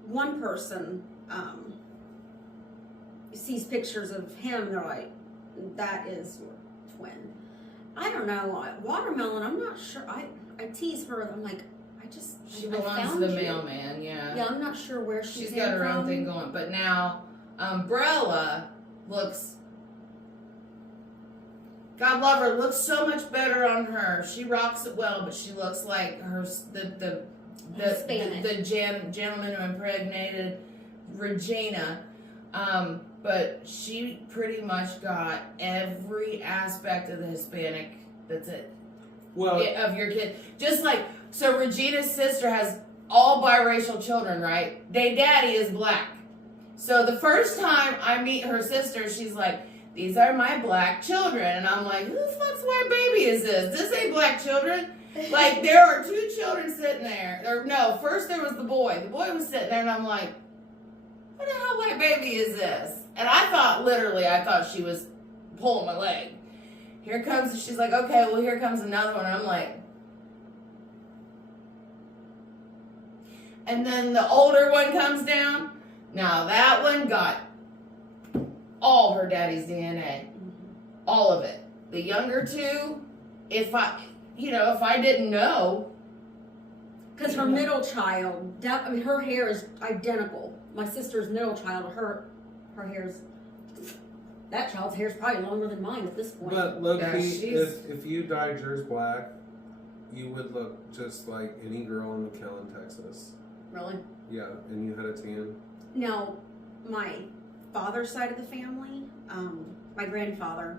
one person sees pictures of him, they're like, that is your twin. I don't know. Watermelon, I'm not sure. I tease her. I'm like, She I belongs to found the you. mailman. Yeah. Yeah, I'm not sure where She's got her own thing going. But now, Umbrella looks. God love her. Looks so much better on her. She rocks it well, but she looks like the Hispanic. gentleman who impregnated Regina. But she pretty much got every aspect of the Hispanic. That's it. Well, Of your kid. Just like, so Regina's sister has all biracial children, right? They daddy is black. So the first time I meet her sister, she's like, these are my black children. And I'm like, who the fuck's white baby is this? This ain't black children. Like, there are 2 children sitting there. Or no, first there was the boy. The boy was sitting there and I'm like, what the hell white baby is this? And I thought she was pulling my leg. Here comes, she's like, okay, well, here comes another one. I'm like, and then the older one comes down. Now that one got all her daddy's DNA. All of it. The younger 2, if I didn't know. Because her middle child, her hair is identical. My sister's middle child, her hair's, that child's hair's probably longer than mine at this point. but low Yeah, key, she's- if you dyed yours black, you would look just like any girl in McAllen, Texas. Really? Yeah, and you had a tan. Now, my father's side of the family, my grandfather,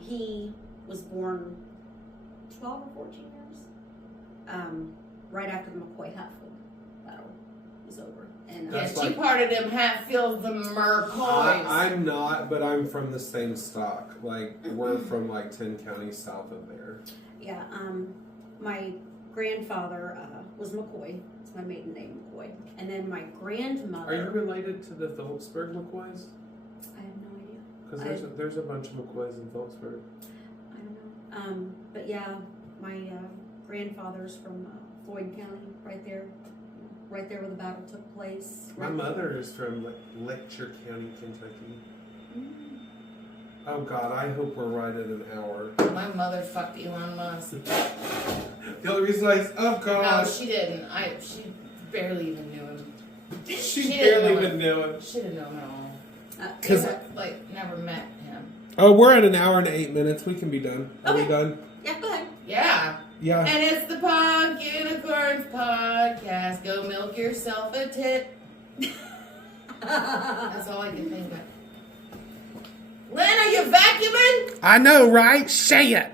he was born 12 or 14 years, right after the McCoy-Hatfield battle was over. And That's Yeah, she like- parted them Hatfield the McCoys. I'm not, but I'm from the same stock. Like, we're from like 10 counties south of there. yeah, my grandfather was McCoy. It's my maiden name, McCoy. And then my grandmother. Are you related to the Phillipsburg McCoys? I have no idea. Because there's a bunch of McCoys in Phillipsburg. I don't know. But yeah, my grandfather's from Floyd County, right there where the battle took place. My mother is from Lecture County, Kentucky. Mm. Oh God, I hope we're right at an hour. My mother fucked Elon Musk. The only reason oh No, God, she didn't. She barely even knew him. she didn't barely know even knew him. She didn't know him at all. 'Cause- Never met him. Oh, we're at an hour and 8 minutes. We can be done. Are we Okay. done? Yeah, go ahead. Yeah. Yeah. And it's the Punk Unicorns podcast. Go milk yourself a tit. That's all I can think of. Lynn, are you vacuuming? I know, right? Say it.